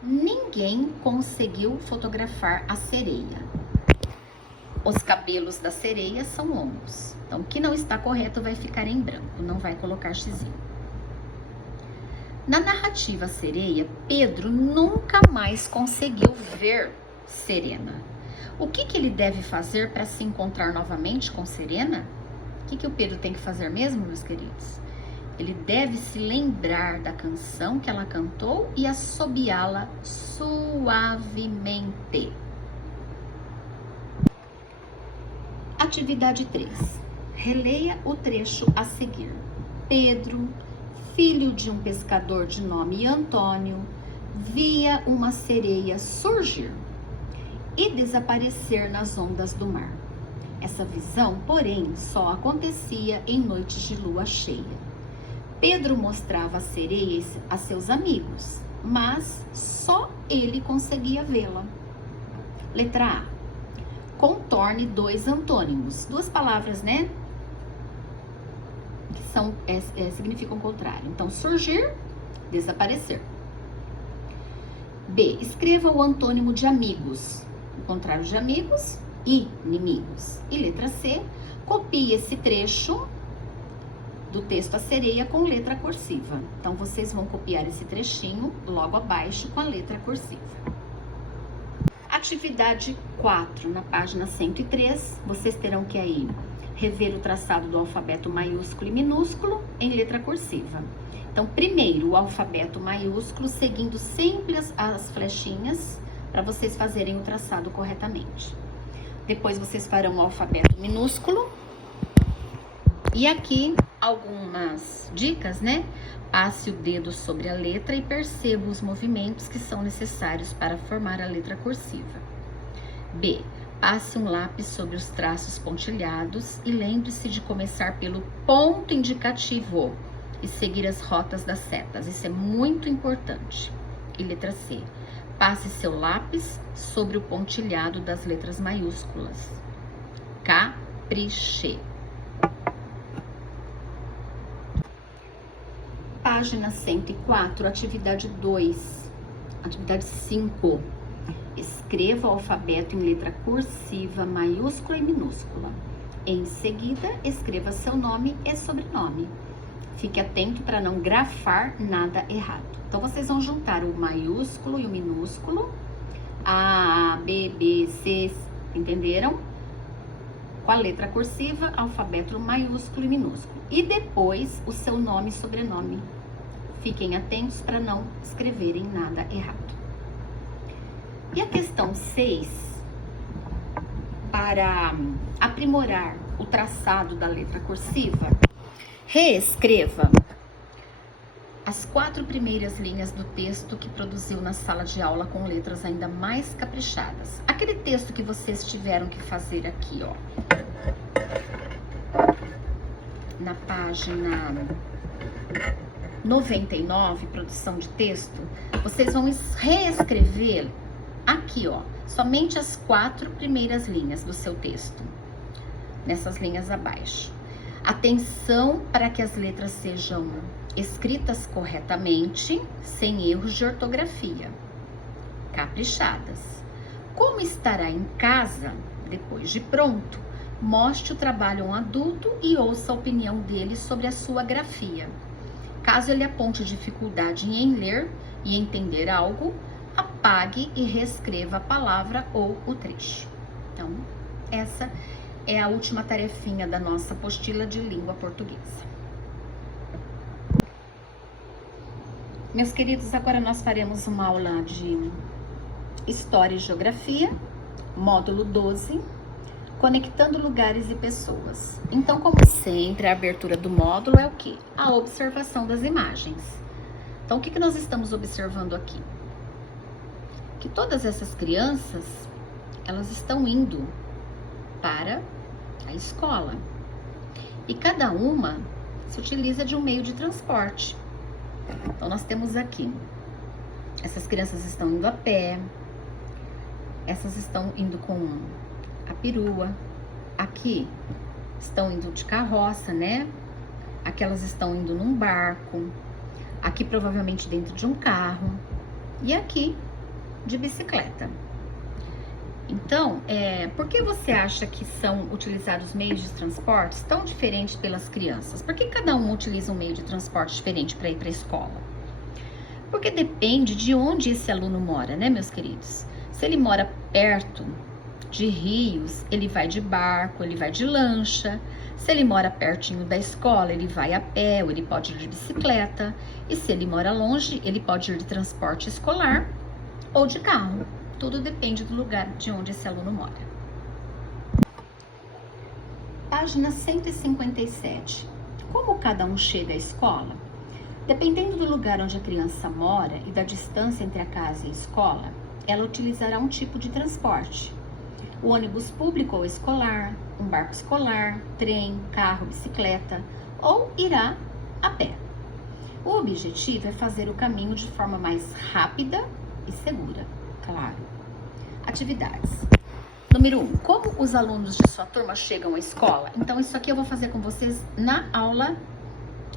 Ninguém conseguiu fotografar a sereia. Os cabelos da sereia são longos. Então, o que não está correto vai ficar em branco, não vai colocar xizinho. Na narrativa Sereia, Pedro nunca mais conseguiu ver Serena. O que ele deve fazer para se encontrar novamente com Serena? O que o Pedro tem que fazer mesmo, meus queridos? Ele deve se lembrar da canção que ela cantou e assobiá-la suavemente. Atividade 3. Releia o trecho a seguir. Pedro, filho de um pescador de nome Antônio, via uma sereia surgir e desaparecer nas ondas do mar. Essa visão, porém, só acontecia em noites de lua cheia. Pedro mostrava a sereia a seus amigos, mas só ele conseguia vê-la. Letra A. Contorne 2 antônimos. 2 palavras, né? Que significam o contrário. Então, surgir, desaparecer. B. Escreva o antônimo de amigos. O contrário de amigos, inimigos. E letra C. Copie esse trecho do texto A Sereia com letra cursiva. Então, vocês vão copiar esse trechinho logo abaixo com a letra cursiva. Atividade 4, na página 103, vocês terão que aí rever o traçado do alfabeto maiúsculo e minúsculo em letra cursiva. Então, primeiro o alfabeto maiúsculo, seguindo sempre as flechinhas para vocês fazerem o traçado corretamente. Depois vocês farão o alfabeto minúsculo. E aqui algumas dicas, né? Passe o dedo sobre a letra e perceba os movimentos que são necessários para formar a letra cursiva. B. Passe um lápis sobre os traços pontilhados e lembre-se de começar pelo ponto indicativo e seguir as rotas das setas. Isso é muito importante. E letra C. Passe seu lápis sobre o pontilhado das letras maiúsculas. Capriche. Página 104, atividade 2, atividade 5. Escreva o alfabeto em letra cursiva, maiúscula e minúscula. Em seguida, escreva seu nome e sobrenome. Fique atento para não grafar nada errado. Então, vocês vão juntar o maiúsculo e o minúsculo. A, B, B, C, entenderam? Com a letra cursiva, alfabeto maiúsculo e minúsculo. E depois, o seu nome e sobrenome. Fiquem atentos para não escreverem nada errado. E a questão 6, para aprimorar o traçado da letra cursiva, reescreva as 4 primeiras linhas do texto que produziu na sala de aula com letras ainda mais caprichadas. Aquele texto que vocês tiveram que fazer aqui, ó, na página 99, produção de texto, vocês vão reescrever aqui, ó, somente as 4 primeiras linhas do seu texto, nessas linhas abaixo. Atenção para que as letras sejam escritas corretamente, sem erros de ortografia, caprichadas. Como estará em casa, depois de pronto, mostre o trabalho a um adulto e ouça a opinião dele sobre a sua grafia. Caso ele aponte dificuldade em ler e entender algo, apague e reescreva a palavra ou o trecho. Então, essa é a última tarefinha da nossa apostila de língua portuguesa. Meus queridos, agora nós faremos uma aula de História e Geografia, módulo 12, conectando lugares e pessoas. Então, como sempre, a abertura do módulo é o quê? A observação das imagens. Então, o que nós estamos observando aqui? Que todas essas crianças, elas estão indo para a escola. E cada uma se utiliza de um meio de transporte. Então, nós temos aqui, essas crianças estão indo a pé, essas estão indo com a perua, aqui estão indo de carroça, né? Aquelas estão indo num barco, aqui provavelmente dentro de um carro, e aqui de bicicleta. Então, por que você acha que são utilizados meios de transporte tão diferentes pelas crianças? Por que cada um utiliza um meio de transporte diferente para ir para a escola? Porque depende de onde esse aluno mora, né, meus queridos? Se ele mora perto de rios, ele vai de barco, ele vai de lancha. Se ele mora pertinho da escola, ele vai a pé ou ele pode ir de bicicleta. E se ele mora longe, ele pode ir de transporte escolar ou de carro. Tudo depende do lugar de onde esse aluno mora. Página 157. Como cada um chega à escola? Dependendo do lugar onde a criança mora e da distância entre a casa e a escola, ela utilizará um tipo de transporte. O ônibus público ou escolar, um barco escolar, trem, carro, bicicleta, ou irá a pé. O objetivo é fazer o caminho de forma mais rápida e segura, claro. Atividades. Número 1. Como os alunos de sua turma chegam à escola? Então, isso aqui eu vou fazer com vocês na aula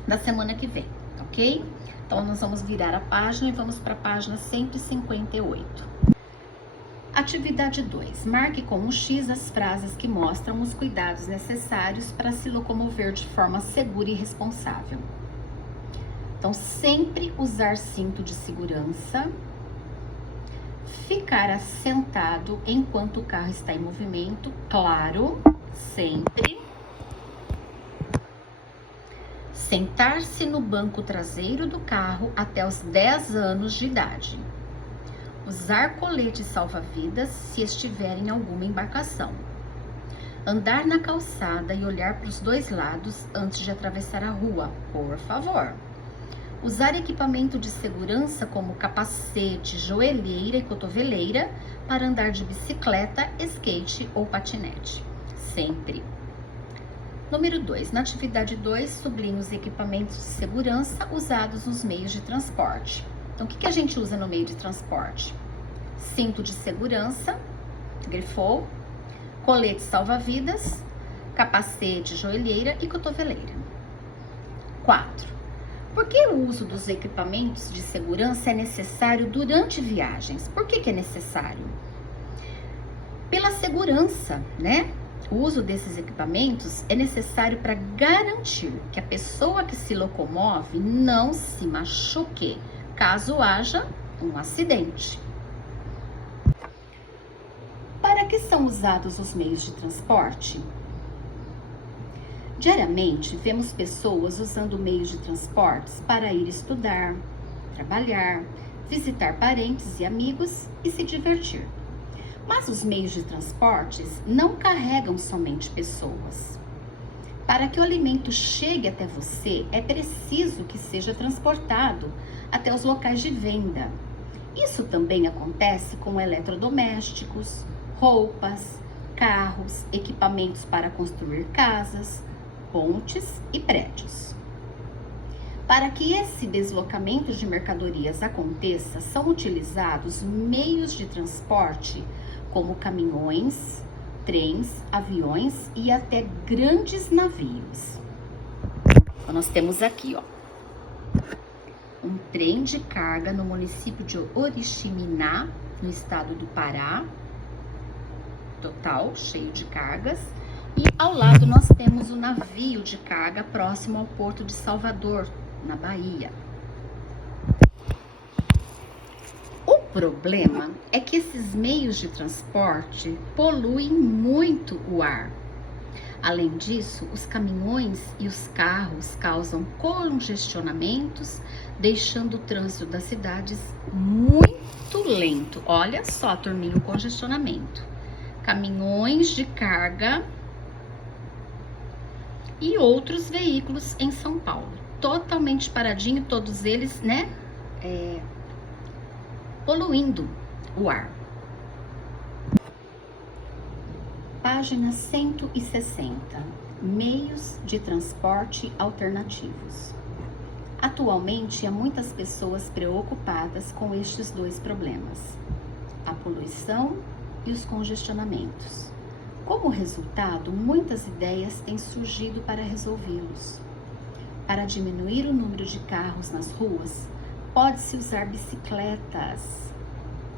da semana que vem, ok? Então, nós vamos virar a página e vamos para a página 158. Atividade 2. Marque com um X as frases que mostram os cuidados necessários para se locomover de forma segura e responsável. Então, sempre usar cinto de segurança, ficar assentado enquanto o carro está em movimento, claro, sempre. Sentar-se no banco traseiro do carro até os 10 anos de idade. Usar colete salva-vidas se estiver em alguma embarcação. Andar na calçada e olhar para os dois lados antes de atravessar a rua, por favor. Usar equipamento de segurança como capacete, joelheira e cotoveleira para andar de bicicleta, skate ou patinete. Sempre. Número 2. Na atividade 2, sublinhe os equipamentos de segurança usados nos meios de transporte. Então, o que a gente usa no meio de transporte? Cinto de segurança, grifou, colete salva-vidas, capacete, joelheira e cotoveleira. 4. Por que o uso dos equipamentos de segurança é necessário durante viagens? Por que é necessário? Pela segurança, né? O uso desses equipamentos é necessário para garantir que a pessoa que se locomove não se machuque caso haja um acidente. Para que são usados os meios de transporte? Diariamente, vemos pessoas usando meios de transportes para ir estudar, trabalhar, visitar parentes e amigos e se divertir. Mas os meios de transportes não carregam somente pessoas. Para que o alimento chegue até você, é preciso que seja transportado até os locais de venda. Isso também acontece com eletrodomésticos, roupas, carros, equipamentos para construir casas, pontes e prédios. Para que esse deslocamento de mercadorias aconteça, são utilizados meios de transporte como caminhões, trens, aviões e até grandes navios. Então, nós temos aqui, ó, um trem de carga no município de Oriximiná, no estado do Pará, total, cheio de cargas. E ao lado nós temos o navio de carga próximo ao porto de Salvador, na Bahia. O problema é que esses meios de transporte poluem muito o ar. Além disso, os caminhões e os carros causam congestionamentos, deixando o trânsito das cidades muito lento. Olha só, turminha, o congestionamento. Caminhões de carga e outros veículos em São Paulo. Totalmente paradinho, todos eles, né? Poluindo o ar. Página 160. Meios de transporte alternativos. Atualmente, há muitas pessoas preocupadas com estes dois problemas: a poluição e os congestionamentos. Como resultado, muitas ideias têm surgido para resolvê-los. Para diminuir o número de carros nas ruas, pode-se usar bicicletas.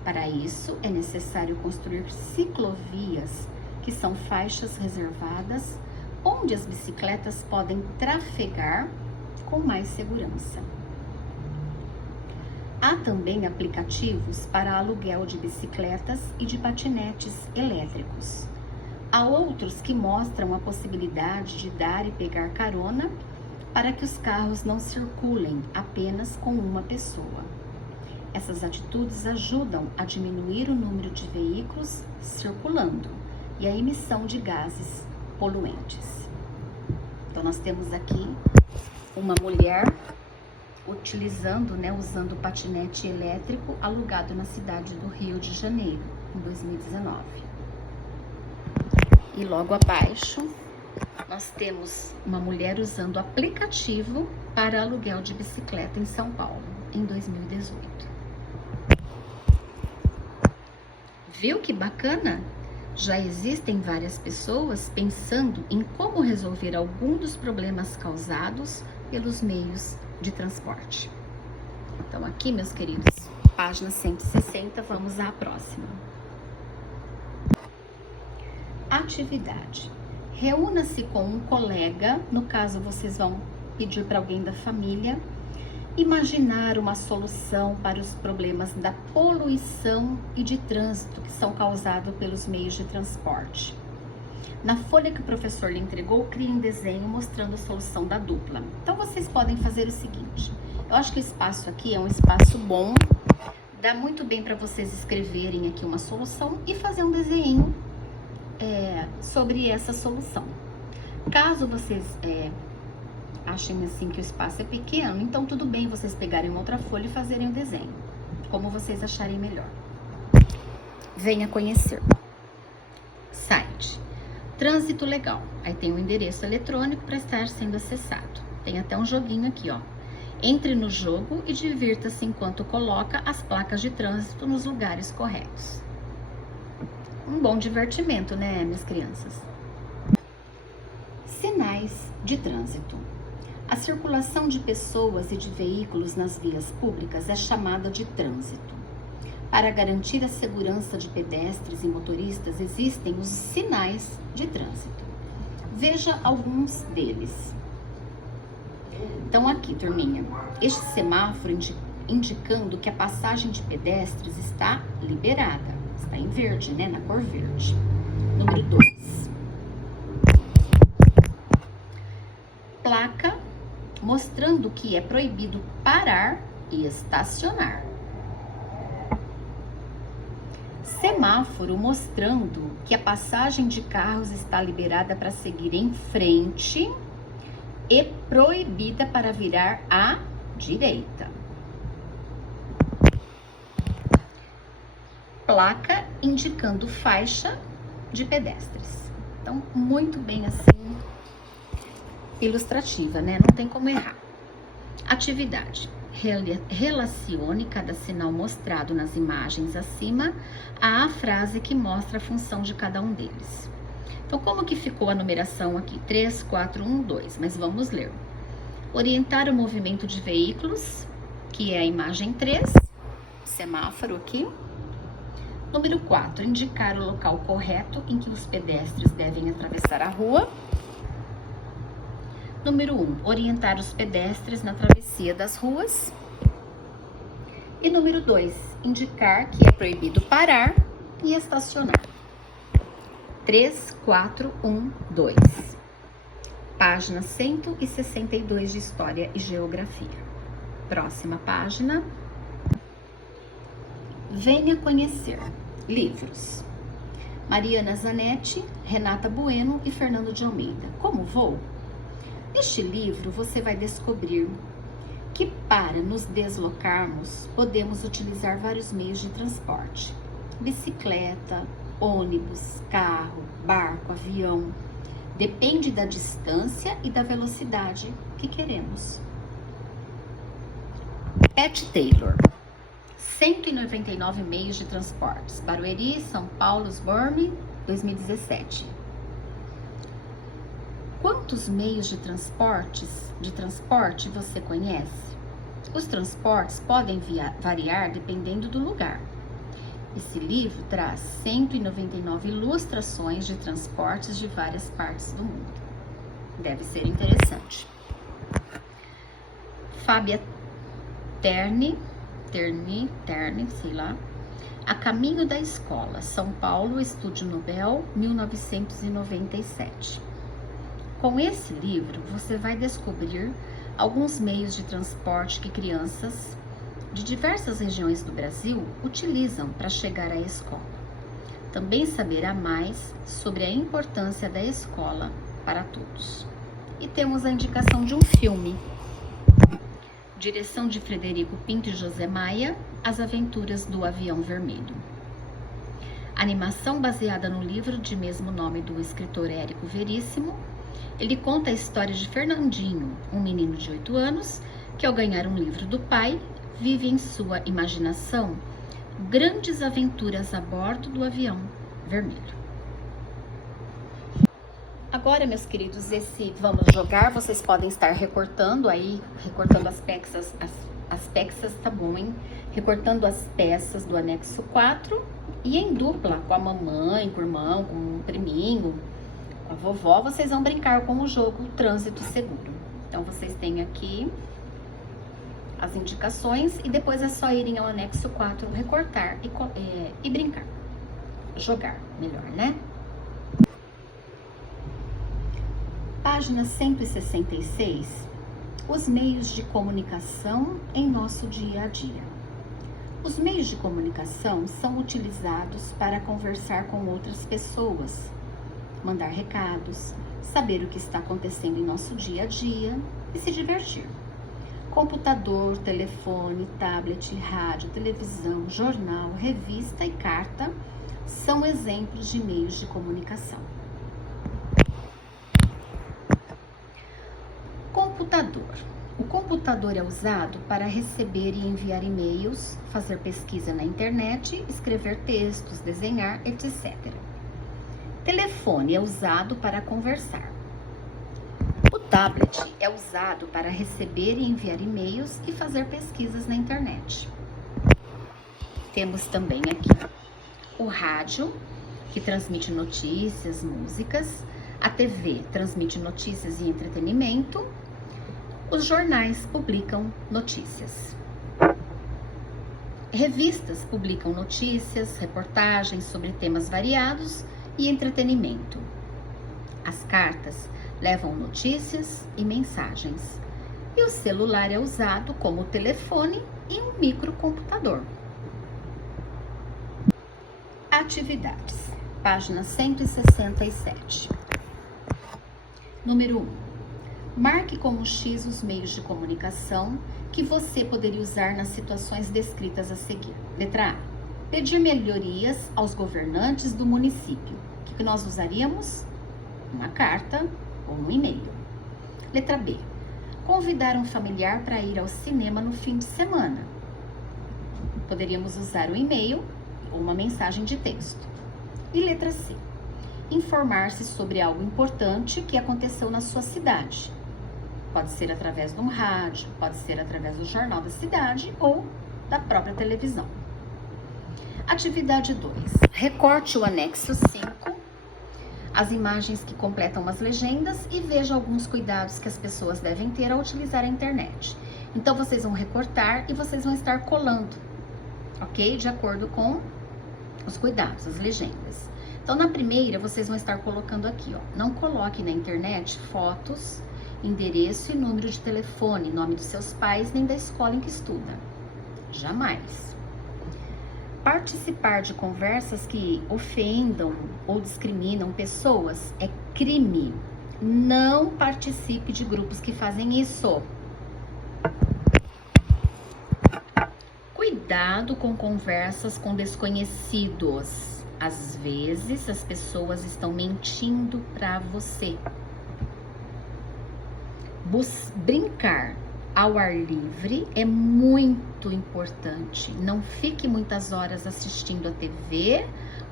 Para isso, é necessário construir ciclovias, que são faixas reservadas, onde as bicicletas podem trafegar com mais segurança. Há também aplicativos para aluguel de bicicletas e de patinetes elétricos. Há outros que mostram a possibilidade de dar e pegar carona para que os carros não circulem apenas com uma pessoa. Essas atitudes ajudam a diminuir o número de veículos circulando e a emissão de gases poluentes. Então, nós temos aqui uma mulher utilizando, usando o patinete elétrico alugado na cidade do Rio de Janeiro, em 2019. E logo abaixo, nós temos uma mulher usando o aplicativo para aluguel de bicicleta em São Paulo, em 2018. Viu que bacana? Já existem várias pessoas pensando em como resolver algum dos problemas causados pelos meios de transporte. Então aqui, meus queridos, página 160, vamos à próxima. Atividade. Reúna-se com um colega, no caso vocês vão pedir para alguém da família, imaginar uma solução para os problemas da poluição e de trânsito que são causados pelos meios de transporte. Na folha que o professor lhe entregou, crie um desenho mostrando a solução da dupla. Então, vocês podem fazer o seguinte: eu acho que o espaço aqui é um espaço bom, dá muito bem para vocês escreverem aqui uma solução e fazer um desenho sobre essa solução. Caso vocês achem assim que o espaço é pequeno, então tudo bem vocês pegarem uma outra folha e fazerem o desenho, como vocês acharem melhor. Venha conhecer. Site. Trânsito Legal. Aí tem um endereço eletrônico para estar sendo acessado. Tem até um joguinho aqui, ó. Entre no jogo e divirta-se enquanto coloca as placas de trânsito nos lugares corretos. Um bom divertimento, né, minhas crianças? Sinais de trânsito. A circulação de pessoas e de veículos nas vias públicas é chamada de trânsito. Para garantir a segurança de pedestres e motoristas, existem os sinais de trânsito. Veja alguns deles. Então aqui, turminha, este semáforo indicando que a passagem de pedestres está liberada. Está em verde, né? Na cor verde. Número 2. Placa mostrando que é proibido parar e estacionar. Semáforo mostrando que a passagem de carros está liberada para seguir em frente e proibida para virar à direita. Placa indicando faixa de pedestres. Então, muito bem assim, ilustrativa, né? Não tem como errar. Atividade. Relacione cada sinal mostrado nas imagens acima à frase que mostra a função de cada um deles. Então, como que ficou a numeração aqui? 3, 4, 1, 2. Mas vamos ler. Orientar o movimento de veículos, que é a imagem 3. Semáforo aqui. Número 4. Indicar o local correto em que os pedestres devem atravessar a rua. Número 1. Orientar os pedestres na travessia das ruas. E número 2. Indicar que é proibido parar e estacionar. 3, 4, 1, 2. Página 162 de História e Geografia. Próxima página. Venha conhecer. Livros. Mariana Zanetti, Renata Bueno e Fernando de Almeida. Como vou? Neste livro você vai descobrir que para nos deslocarmos podemos utilizar vários meios de transporte. Bicicleta, ônibus, carro, barco, avião. Depende da distância e da velocidade que queremos. Pat Taylor. 199 meios de transportes. Barueri, São Paulo, Osborne, 2017. Quantos meios de transporte você conhece? Os transportes podem variar dependendo do lugar. Esse livro traz 199 ilustrações de transportes de várias partes do mundo. Deve ser interessante. Fábia Terni, sei lá. A Caminho da Escola, São Paulo, Estúdio Nobel, 1997. Com esse livro, você vai descobrir alguns meios de transporte que crianças de diversas regiões do Brasil utilizam para chegar à escola. Também saberá mais sobre a importância da escola para todos. E temos a indicação de um filme. Direção de Frederico Pinto e José Maia, As Aventuras do Avião Vermelho. Animação baseada no livro de mesmo nome do escritor Érico Veríssimo. Ele conta a história de Fernandinho, um menino de 8 anos, que ao ganhar um livro do pai, vive em sua imaginação grandes aventuras a bordo do avião vermelho. Agora, meus queridos, esse vamos jogar, vocês podem estar recortando aí, recortando as peças, tá bom, hein? Recortando as peças do anexo 4 e em dupla, com a mamãe, com o irmão, com o priminho, com a vovó, vocês vão brincar com o jogo Trânsito Seguro. Então, vocês têm aqui as indicações e depois é só irem ao anexo 4, recortar e brincar. Jogar, melhor, né? Página 166. Os meios de comunicação em nosso dia a dia. Os meios de comunicação são utilizados para conversar com outras pessoas, mandar recados, saber o que está acontecendo em nosso dia a dia e se divertir. Computador, telefone, tablet, rádio, televisão, jornal, revista e carta são exemplos de meios de comunicação. Computador. O computador é usado para receber e enviar e-mails, fazer pesquisa na internet, escrever textos, desenhar, etc. Telefone é usado para conversar. O tablet é usado para receber e enviar e-mails e fazer pesquisas na internet. Temos também aqui o rádio, que transmite notícias, músicas. A TV transmite notícias e entretenimento. Os jornais publicam notícias. Revistas publicam notícias, reportagens sobre temas variados e entretenimento. As cartas levam notícias e mensagens. E o celular é usado como telefone e um microcomputador. Atividades. Página 167. Número 1. Marque como X os meios de comunicação que você poderia usar nas situações descritas a seguir. Letra A. Pedir melhorias aos governantes do município. O que nós usaríamos? Uma carta ou um e-mail. Letra B. Convidar um familiar para ir ao cinema no fim de semana. Poderíamos usar o e-mail ou uma mensagem de texto. E letra C. Informar-se sobre algo importante que aconteceu na sua cidade. Pode ser através de um rádio, pode ser através do jornal da cidade ou da própria televisão. Atividade 2. Recorte o anexo 5, as imagens que completam as legendas e veja alguns cuidados que as pessoas devem ter ao utilizar a internet. Então, vocês vão recortar e vocês vão estar colando, ok? De acordo com os cuidados, as legendas. Então, na primeira, vocês vão estar colocando aqui, ó. Não coloque na internet fotos, endereço e número de telefone, nome dos seus pais, nem da escola em que estuda. Jamais. Participar de conversas que ofendam ou discriminam pessoas é crime. Não participe de grupos que fazem isso. Cuidado com conversas com desconhecidos. Às vezes, as pessoas estão mentindo para você. Brincar ao ar livre é muito importante. Não fique muitas horas assistindo a TV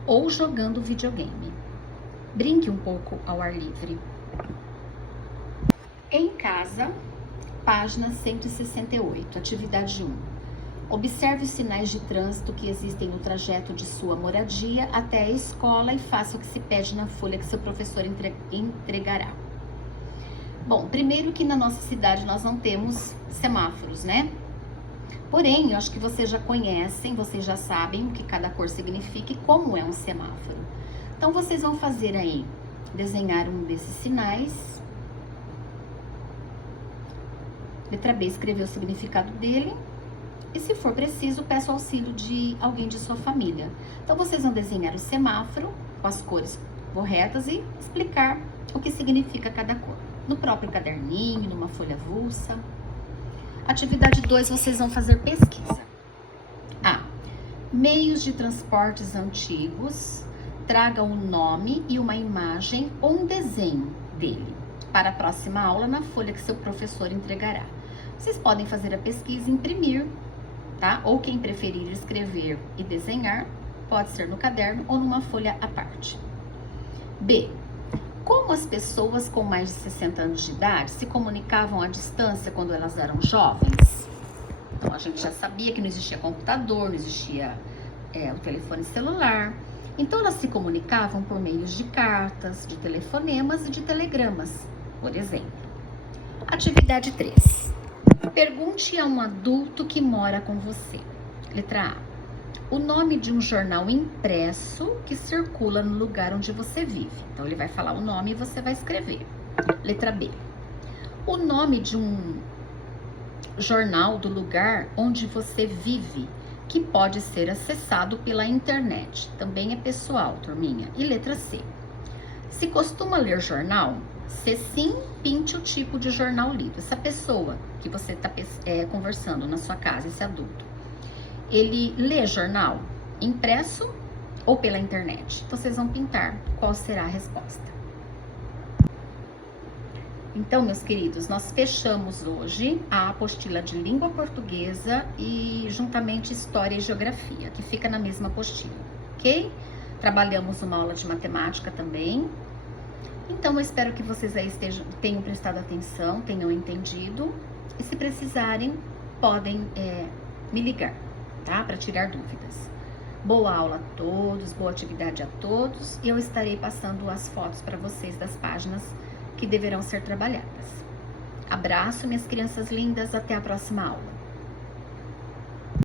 ou jogando videogame. Brinque um pouco ao ar livre. Em casa, página 168, atividade 1. Observe os sinais de trânsito que existem no trajeto de sua moradia até a escola e faça o que se pede na folha que seu professor entregará. Bom, primeiro que na nossa cidade nós não temos semáforos, né? Porém, eu acho que vocês já conhecem, vocês já sabem o que cada cor significa e como é um semáforo. Então, vocês vão fazer aí, desenhar um desses sinais. Letra B, escrever o significado dele. E se for preciso, peço auxílio de alguém de sua família. Então, vocês vão desenhar o semáforo com as cores corretas e explicar o que significa cada cor. No próprio caderninho, numa folha avulsa. Atividade 2, vocês vão fazer pesquisa. A. Meios de transportes antigos. Traga um nome e uma imagem ou um desenho dele para a próxima aula na folha que seu professor entregará. Vocês podem fazer a pesquisa e imprimir, tá? Ou quem preferir escrever e desenhar, pode ser no caderno ou numa folha à parte. B. Como as pessoas com mais de 60 anos de idade se comunicavam à distância quando elas eram jovens? Então, a gente já sabia que não existia computador, não existia o telefone celular. Então, elas se comunicavam por meios de cartas, de telefonemas e de telegramas, por exemplo. Atividade 3. Pergunte a um adulto que mora com você. Letra A. O nome de um jornal impresso que circula no lugar onde você vive. Então, ele vai falar o nome e você vai escrever. Letra B. O nome de um jornal do lugar onde você vive, que pode ser acessado pela internet. Também é pessoal, turminha. E letra C. Se costuma ler jornal, se sim, pinte o tipo de jornal lido. Essa pessoa que você está conversando na sua casa, esse adulto, ele lê jornal impresso ou pela internet? Vocês vão pintar qual será a resposta. Então, meus queridos, nós fechamos hoje a apostila de língua portuguesa e juntamente história e geografia, que fica na mesma apostila, ok? Trabalhamos uma aula de matemática também. Então, eu espero que vocês aí tenham prestado atenção, tenham entendido. E se precisarem, podem me ligar, tá? Para tirar dúvidas. Boa aula a todos, boa atividade a todos. E eu estarei passando as fotos para vocês das páginas que deverão ser trabalhadas. Abraço, minhas crianças lindas. Até a próxima aula.